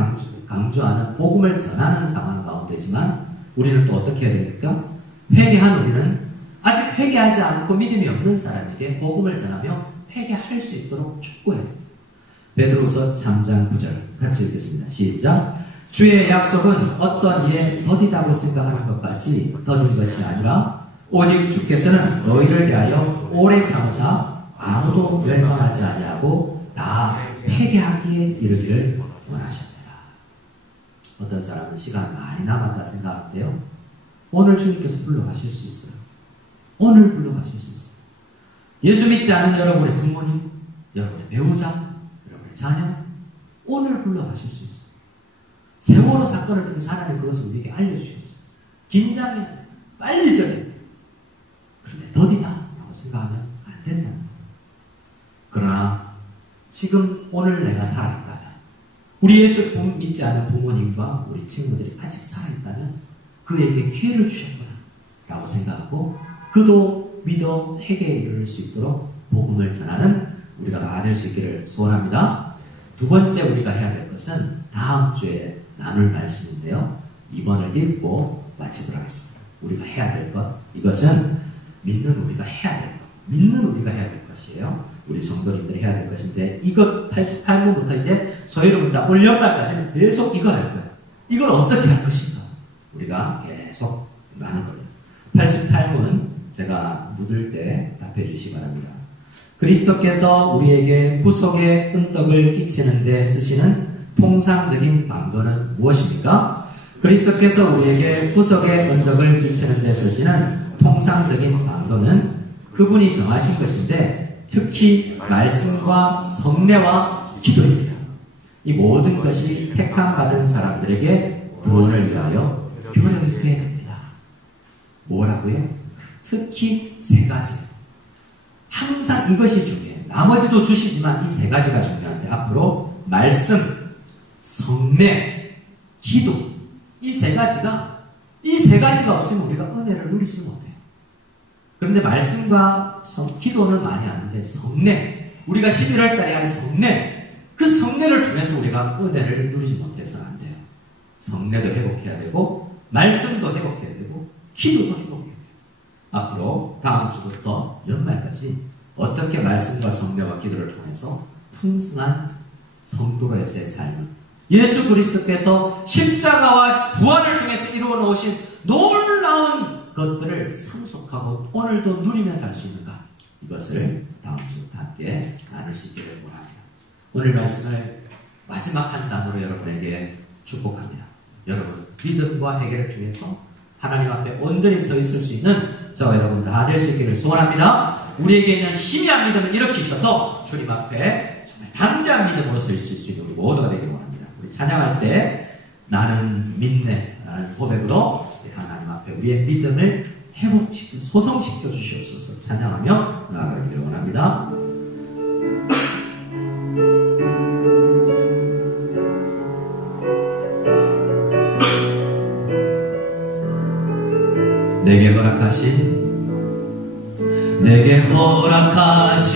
강조하는 복음을 전하는 상황 가운데지만 우리는 또 어떻게 해야 됩니까? 회개한 우리는 아직 회개하지 않고 믿음이 없는 사람에게 복음을 전하며 회개할 수 있도록 촉구해야 됩니다. 베드로후서 3장 9절 같이 읽겠습니다. 시작. 주의 약속은 어떤 이에 더디다고 생각하는 것까지 더딘 것이 아니라 오직 주께서는 너희를 대하여 오래 참으사 아무도 멸망하지 아니하고 다 회개하기에 이르기를 원하십니다. 어떤 사람은 시간 많이 남았다 생각하는데요. 오늘 주님께서 불러가실 수 있어요. 오늘 불러가실 수 있어요. 예수 믿지 않은 여러분의 부모님, 여러분의 배우자, 여러분의 자녀, 오늘 불러가실 수 있어요. 세월호 사건을 통해서 하나님 그것을 우리에게 알려주셨어요. 긴장해, 빨리 전해. 그런데 더디다 라고 생각하면 안 된다. 그러나 지금 오늘 내가 살아있다면, 우리 예수 믿지 않은 부모님과 우리 친구들이 아직 살아있다면 그에게 기회를 주셨구나 라고 생각하고 그도 믿어 회개에 이르를 수 있도록 복음을 전하는 우리가 다 될 수 있기를 소원합니다. 두 번째 우리가 해야 될 것은 다음 주에 나눌 말씀인데요. 2번을 읽고 마치도록 하겠습니다. 우리가 해야 될 것, 이것은 믿는 우리가 해야 될 것, 믿는 우리가 해야 될 것이에요. 우리 성도님들이 해야 될 것인데 이것 88문부터 이제 소위로부터 올 연말까지는 계속 이거 할 거예요. 이걸 어떻게 할 것인가 우리가 계속 나눌 겁니다. 88문은 제가 묻을 때 답해 주시기 바랍니다. 그리스도께서 우리에게 구속의 은덕을 끼치는 데 쓰시는 통상적인 방도는 무엇입니까? 그리스도께서 우리에게 구속의 은덕을 끼치는 데 쓰시는 통상적인 방도는 그분이 정하신 것인데 특히 말씀과 성례와 기도입니다. 이 모든 것이 택함받은 사람들에게 구원을 위하여 효력있게 됩니다. 뭐라고요? 특히 세 가지. 항상 이것이 중요해요. 나머지도 주시지만 이 세 가지가 중요한데 앞으로 말씀, 성례, 기도, 이 세 가지가 없으면 우리가 은혜를 누리지 못해요. 그런데 말씀과 기도는 많이 아는데 성례, 우리가 11월 달에 할 성례, 그 성례를 통해서 우리가 은혜를 누리지 못해서는 안 돼요. 성례도 회복해야 되고 말씀도 회복해야 되고 기도도 회복해야 돼요. 앞으로 다음 주부터 연말까지 어떻게 말씀과 성례와 기도를 통해서 풍성한 성도로서의 삶을 예수 그리스도께서 십자가와 부활을 통해서 이루어 놓으신 놀라운 그 것들을 상속하고 오늘도 누리며 살 수 있는가? 이것을 다음 주 함께 나눌 수 있기를 원합니다. 오늘 말씀을 마지막 한 단어로 여러분에게 축복합니다. 여러분, 믿음과 회개를 통해서 하나님 앞에 온전히 서 있을 수 있는 저와 여러분 다 될 수 있기를 소원합니다. 우리에게 있는 희미한 믿음을 일으키셔서 주님 앞에 정말 담대한 믿음으로 서 있을 수 있는 우리 모두가 되기를 원합니다. 우리 찬양할 때 나는 믿네 라는 고백으로 하나님 앞에 우리의 믿음을 회복시키고 소성시켜 주시옵소서. 찬양하며 나아가기를 원합니다. 내게 허락하신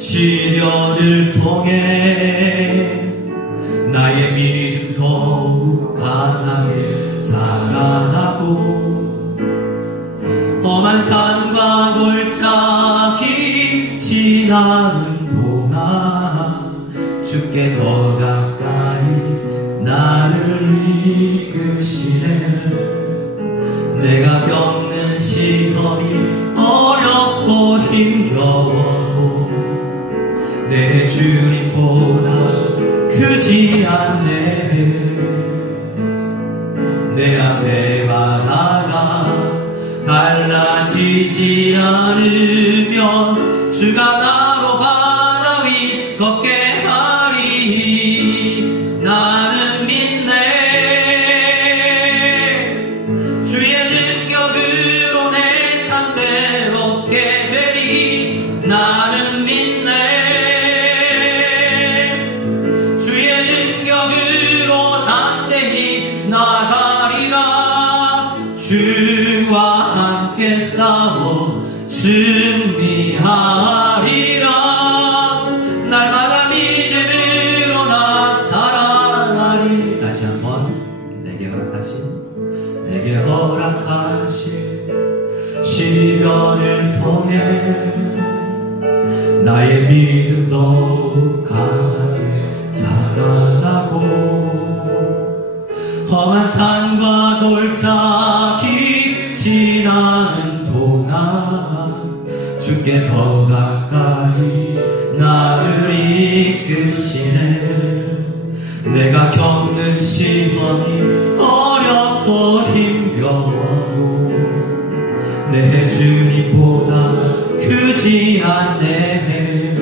시련을 통해 나의 믿음 더욱 강하게 자라나고 험한 산과 골짜기 지나는 동안 주께 더 가까이 나를 이끄시네. 내가 겪는 시험이 어렵고 힘겨워도 내 주님보다 크지 않네. 내 앞에 바다가 갈라지지 않으면 주가 나로 바다 위 걷게 하리. 나는 믿네. 주의 능력으로 내 삶 새롭게 되리. 나는 믿네. 주의 능력으로 담대히 나가리라. 주와 함께 싸워 승리하리라. 날마다 믿음으로 나 살아가리. 다시 한번 내게 허락하신 시련을 통해 나의 믿음 더욱 강하게 자라나고 험한 산과 골짜기 지나는 동안 주께 더 가까이 나를 이끄시네. 내가 겪는 시험이 어렵고 힘겨워도 내 주님보다 크지 않네.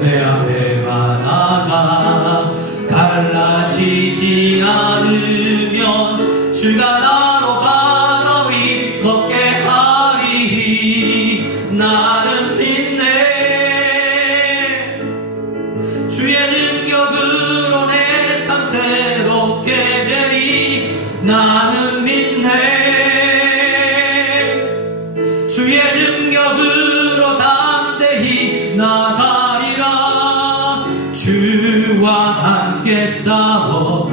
내 앞에 바다가 갈라지지 않으면 주가 나로 바다 위 걷게 하리. 나는 믿네. 주의 능력으로 내 삶 새롭게 되리. 나는 믿네. 주의 능력으로 담대히 나가리라. 주와 함께 싸워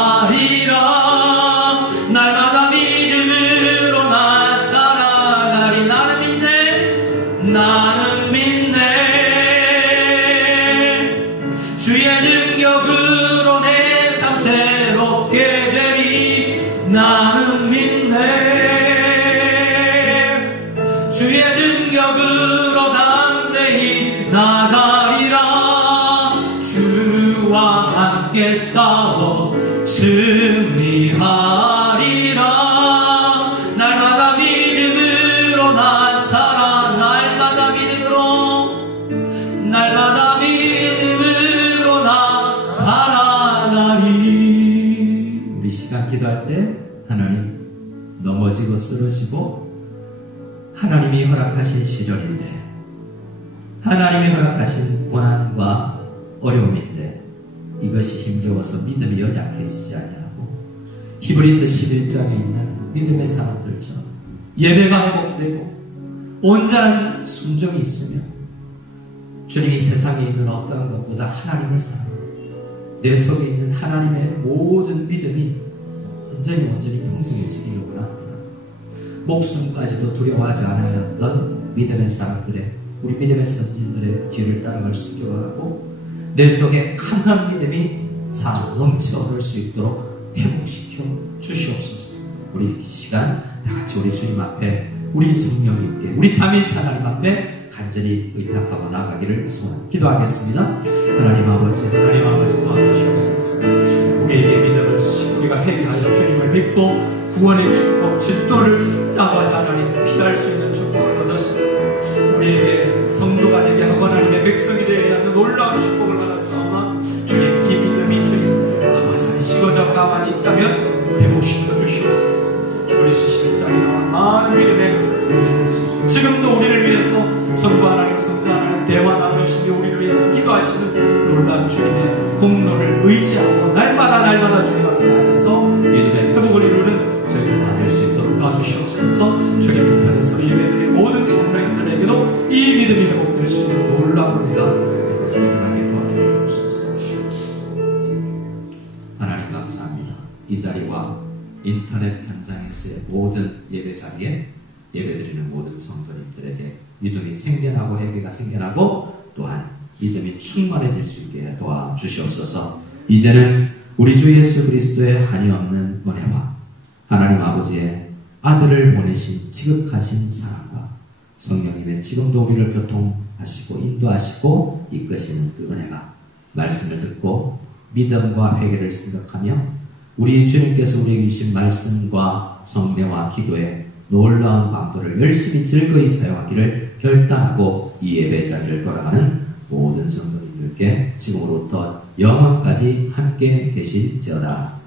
승리하리라. 날마다 믿음으로 나 살아가리. 나는 믿네. 나는 믿네. 주의 능력으로 내 삶 새롭게 되리. 나는 믿네. 주의 능력으로 담대히 나가리라. 주와 함께 싸워 승리하리라. 날마다 믿음으로 나 살아. 날마다 믿음으로 나 살아가리. 우리 시간 기도할 때 하나님 넘어지고 쓰러지고 하나님이 허락하신 시련인데, 하나님이 허락하신 고난과 어려움인데 이것이 힘겨워서 믿음이 연약해지지 아니하고 히브리서 11장에 있는 믿음의 사람들처럼 예배가 회복되고 온전한 순종이 있으며 주님이 세상에 있는 어떠한 것보다 하나님을 사랑하고 내 속에 있는 하나님의 모든 믿음이 온전히 풍성해지기를 원합니다. 목숨까지도 두려워하지 않았던 믿음의 사람들의, 우리 믿음의 선진들의 뒤를 따라갈 수 있게 원하고 내 속에 강한 믿음이 차 넘쳐 얻을 수 있도록 회복시켜 주시옵소서. 우리 이 시간 다같이 우리 주님 앞에 우리 성령님께 우리 삼일차 하나님 앞에 간절히 의탁하고 나가기를 기도하겠습니다. 하나님 아버지 도와주시옵소서. 우리에게 믿음을 주시고 우리가 회개하여 주님을 믿고 구원의 축복 진도를 아버지 하나님 피할 수 있는 축복을 얻으시고 우리에게 성도가 되게 하고 하나님의 백성이 되게 하는 놀라운 축복을 받았사오나 주님 이 믿음이 주님 아버지 하나님 식어져 가만히 있다면 회복시켜 주시옵소서. 우리 11장에 나와 많은 믿음의 지금도 우리를 위해서 성부 하나님 성자 하나님 대화 나누시며 우리를 위해서 기도하시는 놀라운 주님의 공로를 의지하고 날마다 주님 앞에 나가서 믿음의 회복을 이루는 저희를 받을 수 있도록 도와주시옵소서. 주님 밑에서 예배드린 모든 성도님들에게도 이 믿음이 회복될 수 있는 놀라운 은혜가 일어나게 도와주시옵소서. 하나님 감사합니다. 이 자리와 인터넷 현장에서의 모든 예배 자리에 예배드리는 모든 성도님들에게 믿음이 생겨나고 회개가 생겨나고 또한 믿음이 충만해질 수 있게 도와주시옵소서. 이제는 우리 주 예수 그리스도의 한이 없는 은혜와 하나님 아버지의 아들을 보내신 지극하신 사랑과 성령님의 지금도 우리를 교통하시고 인도하시고 이끄시는 그 은혜가 말씀을 듣고 믿음과 회개를 생각하며 우리 주님께서 우리에게 주신 말씀과 성례와 기도에 놀라운 방도를 열심히 즐거이 사용하기를 결단하고 이 예배 자리를 돌아가는 모든 성도님들께 지금으로부터 영원까지 함께 계실지어다.